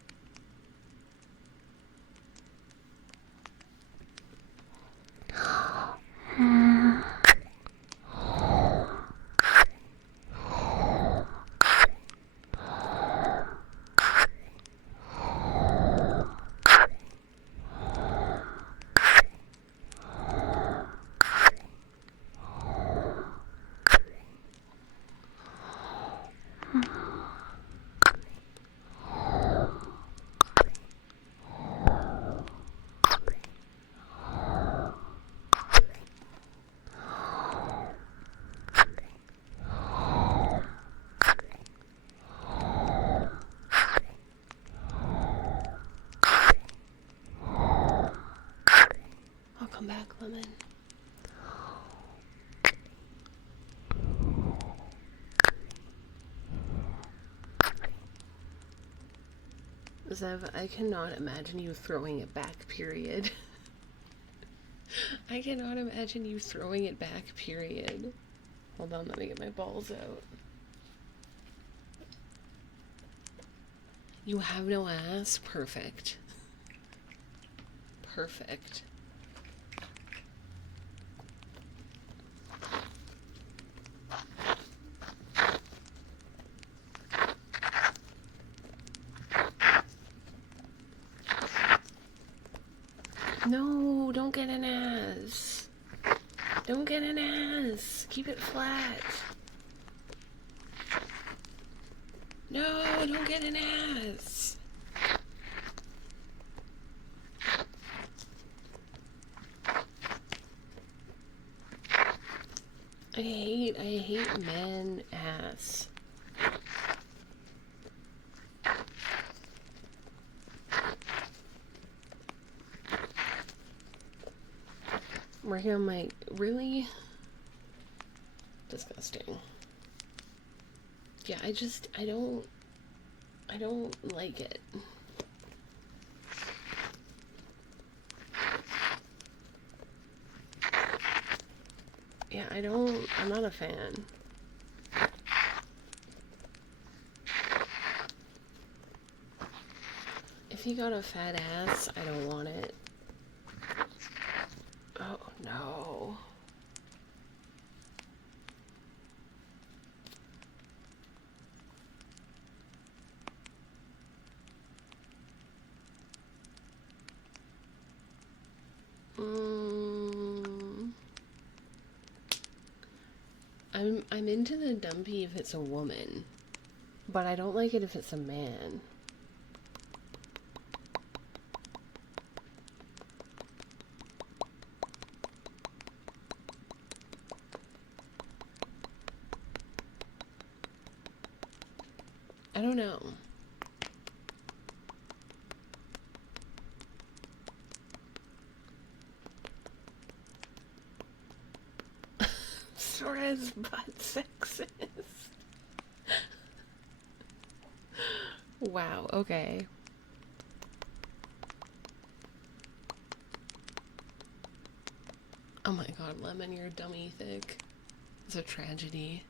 Come back, Lemon. Zev, I cannot imagine you throwing it back, period. I cannot imagine you throwing it back, period. Hold on, let me get my balls out. You have no ass? Perfect. Perfect. No, don't get an ass. Don't get an ass. Keep it flat. No, don't get an ass. I hate men ass. Working on my, really? Disgusting. Yeah, I don't like it. Yeah, I'm not a fan. If you got a fat ass, I don't want it. Oh, no. I'm into the dumpy if it's a woman, but I don't like it if it's a man. I don't know. Sora's butt sexist. Wow, okay. Oh my god, Lemon, you're dummy thick. It's a tragedy.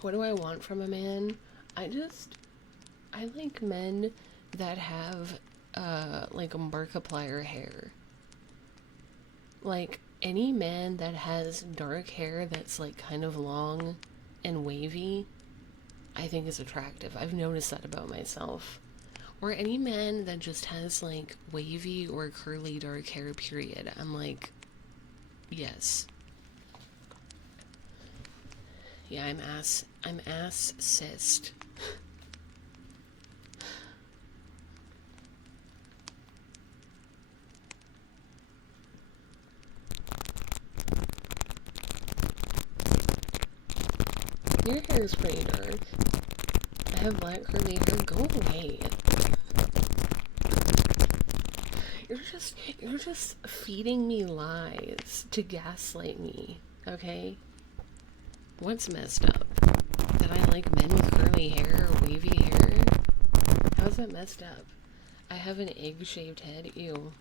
What do I want from a man? I like men that have, like a Markiplier hair. Like, any man that has dark hair that's, like, kind of long and wavy, I think is attractive. I've noticed that about myself. Or any man that just has, like, wavy or curly dark hair, period. I'm like, yes. Yeah, I'm ass cist. Your hair is pretty dark. I have black curly hair. Go away. You're just feeding me lies to gaslight me, okay? What's messed up? That I like men with curly hair or wavy hair? How's that messed up? I have an egg-shaped head. Ew.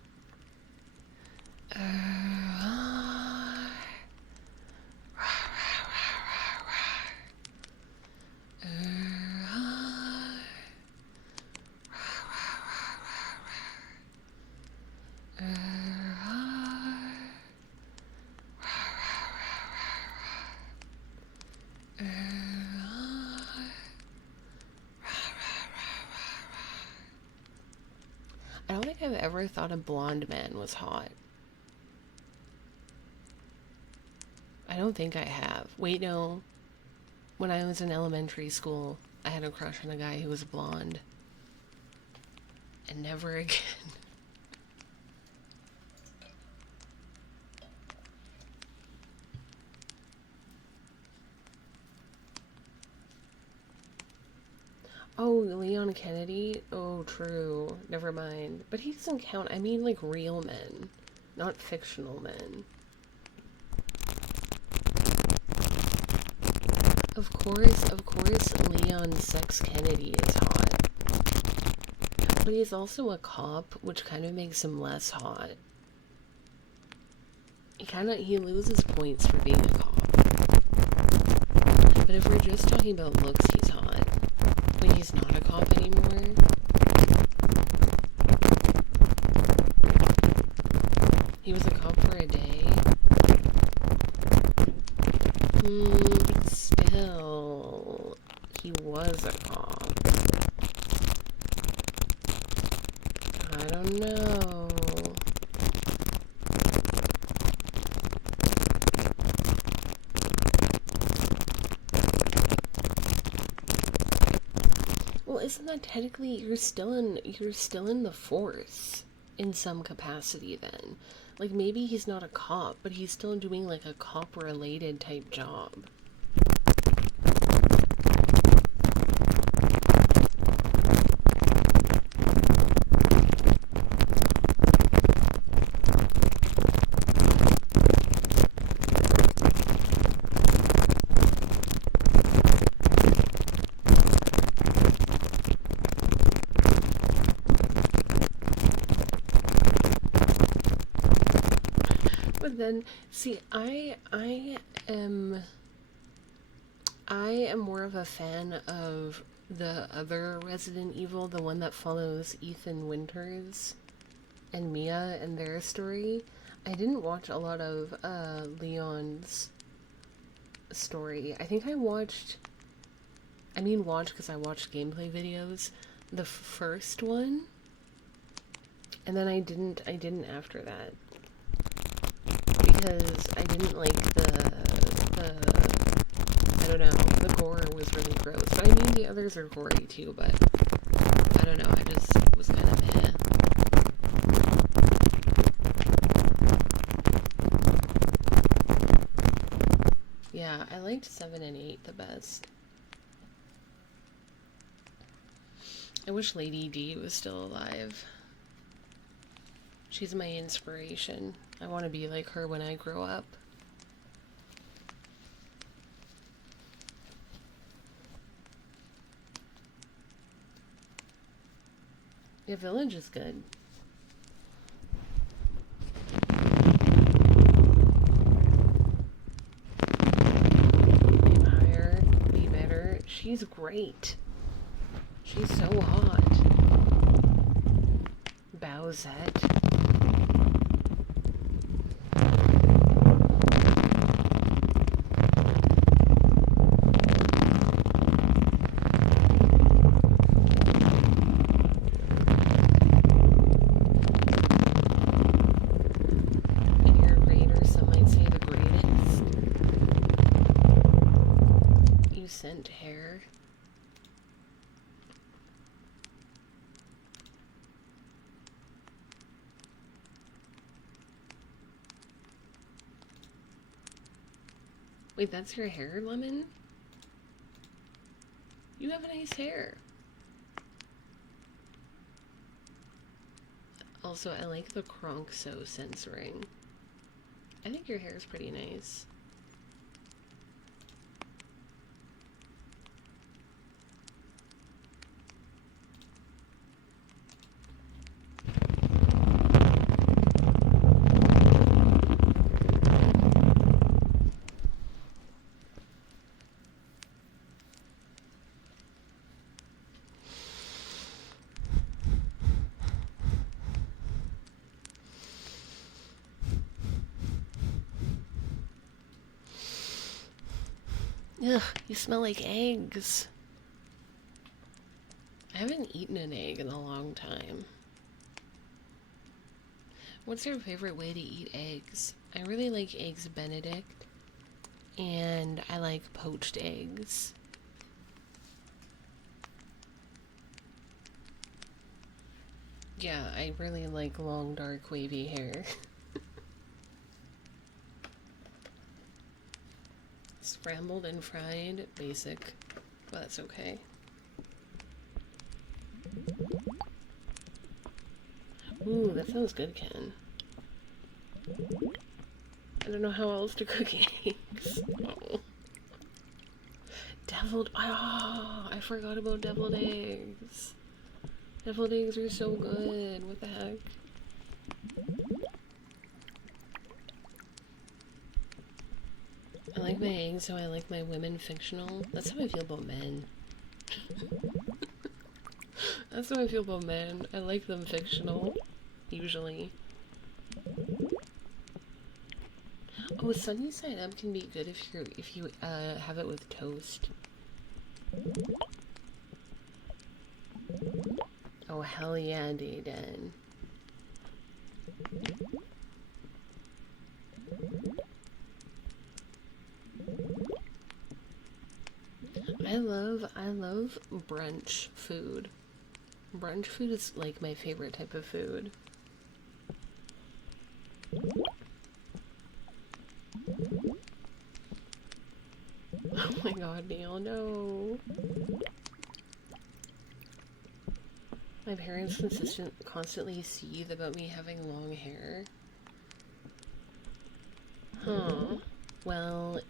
I don't think I've ever thought a blonde man was hot. I don't think I have. Wait, no. When I was in elementary school, I had a crush on a guy who was blonde. And never again. Oh, Leon Kennedy? Oh, true. Never mind. But he doesn't count. I mean, like, real men, not fictional men. Of course, Leon Sex Kennedy is hot. But he's also a cop, which kind of makes him less hot. He loses points for being a cop. But if we're just talking about looks, he's hot. But he's not a cop anymore. He was a cop for a day. But still, he was a cop. I don't know. Well, isn't that technically you're still in the force in some capacity then? Like maybe he's not a cop, but he's still doing like a cop related type job. But then, see, I am more of a fan of the other Resident Evil, the one that follows Ethan Winters and Mia and their story. I didn't watch a lot of Leon's story. I think I watched, I mean watch because I watched gameplay videos, the first one, and then I didn't after that. Because I didn't like I don't know, the gore was really gross. But I mean, the others are gory too, but I don't know, I just was kind of meh. Yeah, I liked 7 and 8 the best. I wish Lady D was still alive. She's my inspiration. I want to be like her when I grow up. Yeah, Village is good. Aim higher, be better. She's great. She's so hot. Bowsette. Scent hair. Wait, that's your hair, Lemon? You have nice hair. Also, I like the Cronkso censoring. I think your hair is pretty nice. Ugh, you smell like eggs. I haven't eaten an egg in a long time. What's your favorite way to eat eggs? I really like eggs Benedict, and I like poached eggs. Yeah, I really like long, dark, wavy hair. Scrambled and fried, basic, but that's okay. Ooh, that sounds good, Ken. I don't know how else to cook eggs. Oh. Deviled. Ah, I forgot about deviled eggs. Deviled eggs are so good. What the heck? I like my eggs, so I like my women fictional. That's how I feel about men. That's how I feel about men. I like them fictional, usually. Oh, sunny side up can be good if you have it with toast. Oh hell yeah, Dayden. I love brunch food. Brunch food is like my favorite type of food. Oh my god, Neil, no. My parents constantly seethe about me having long hair. Huh. Well,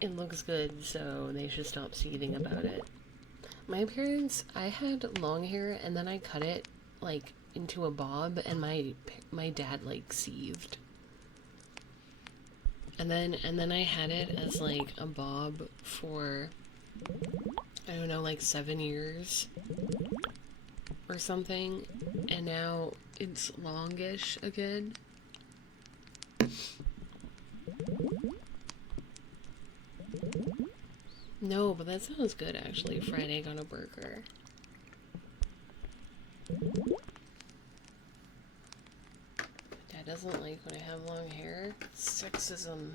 it looks good, so they should stop seething about it. My parents, I had long hair and then I cut it like into a bob, and my dad like seethed. And then I had it as like a bob for I don't know, like 7 years or something, and now it's longish again. No, but that sounds good actually. Fried egg on a burger. Dad doesn't like when I have long hair. Sexism.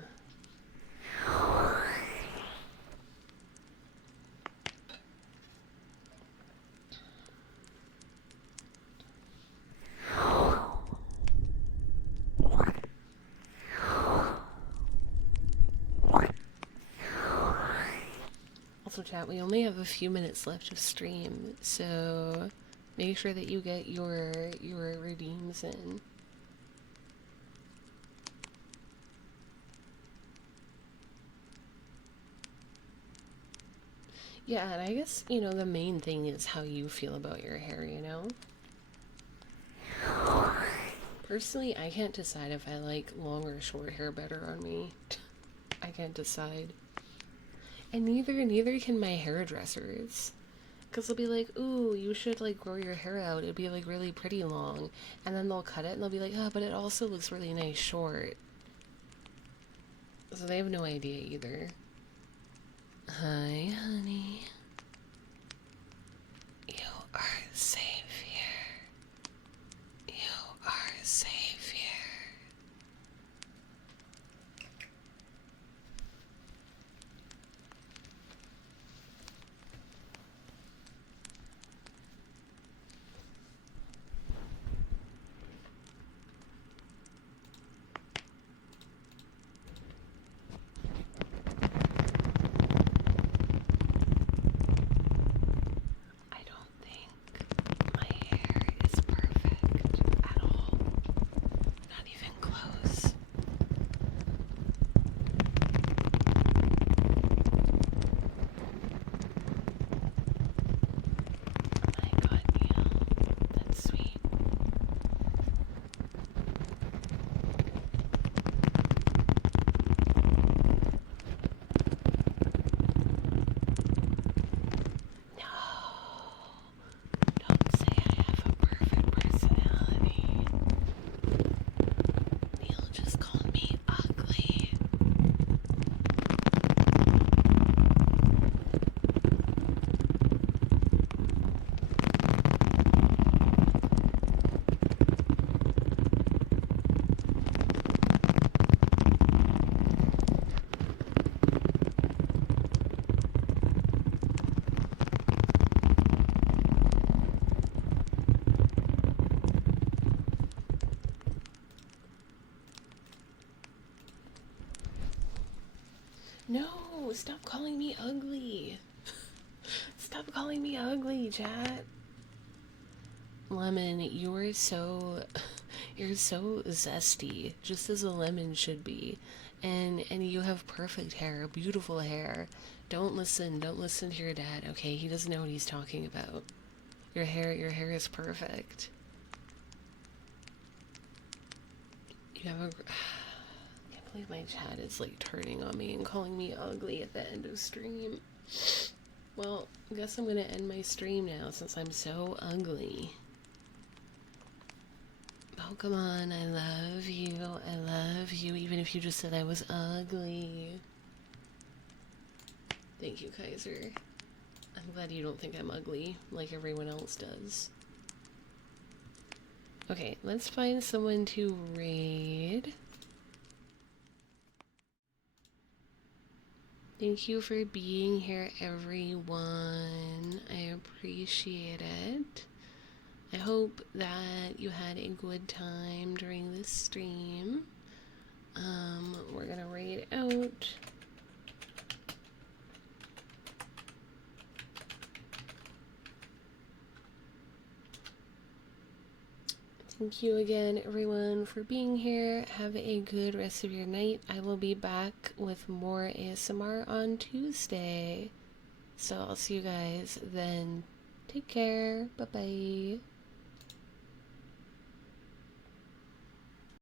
Also, chat, we only have a few minutes left of stream, so make sure that you get your redeems in. Yeah, and I guess, you know, the main thing is how you feel about your hair, you know? Personally, I can't decide if I like long or short hair better on me. I can't decide. And neither can my hairdressers. Because they'll be like, ooh, you should like grow your hair out. It'd be like really pretty long. And then they'll cut it and they'll be like, oh, but it also looks really nice short. So they have no idea either. Hi, honey. You are safe here. You are safe here. I don't think my hair is perfect at all. Not even close. Oh my god, Neil. That's sweet. No. Don't say I have a perfect personality. Neil just called me ugly. No, stop calling me ugly. Stop calling me ugly, chat. Lemon, you're so you're so zesty, just as a lemon should be. And you have perfect hair, beautiful hair. Don't listen to your dad, okay? He doesn't know what he's talking about. Your hair is perfect. You have a I can't believe my chat is like turning on me and calling me ugly at the end of stream. Well, I guess I'm gonna end my stream now since I'm so ugly. Oh, come on, I love you. I love you, even if you just said I was ugly. Thank you, Kaiser. I'm glad you don't think I'm ugly, like everyone else does. Okay, let's find someone to raid. Thank you for being here, everyone. I appreciate it. I hope that you had a good time during this stream. We're gonna raid out. Thank you again, everyone, for being here. Have a good rest of your night. I will be back with more ASMR on Tuesday. So I'll see you guys then. Take care. Bye-bye.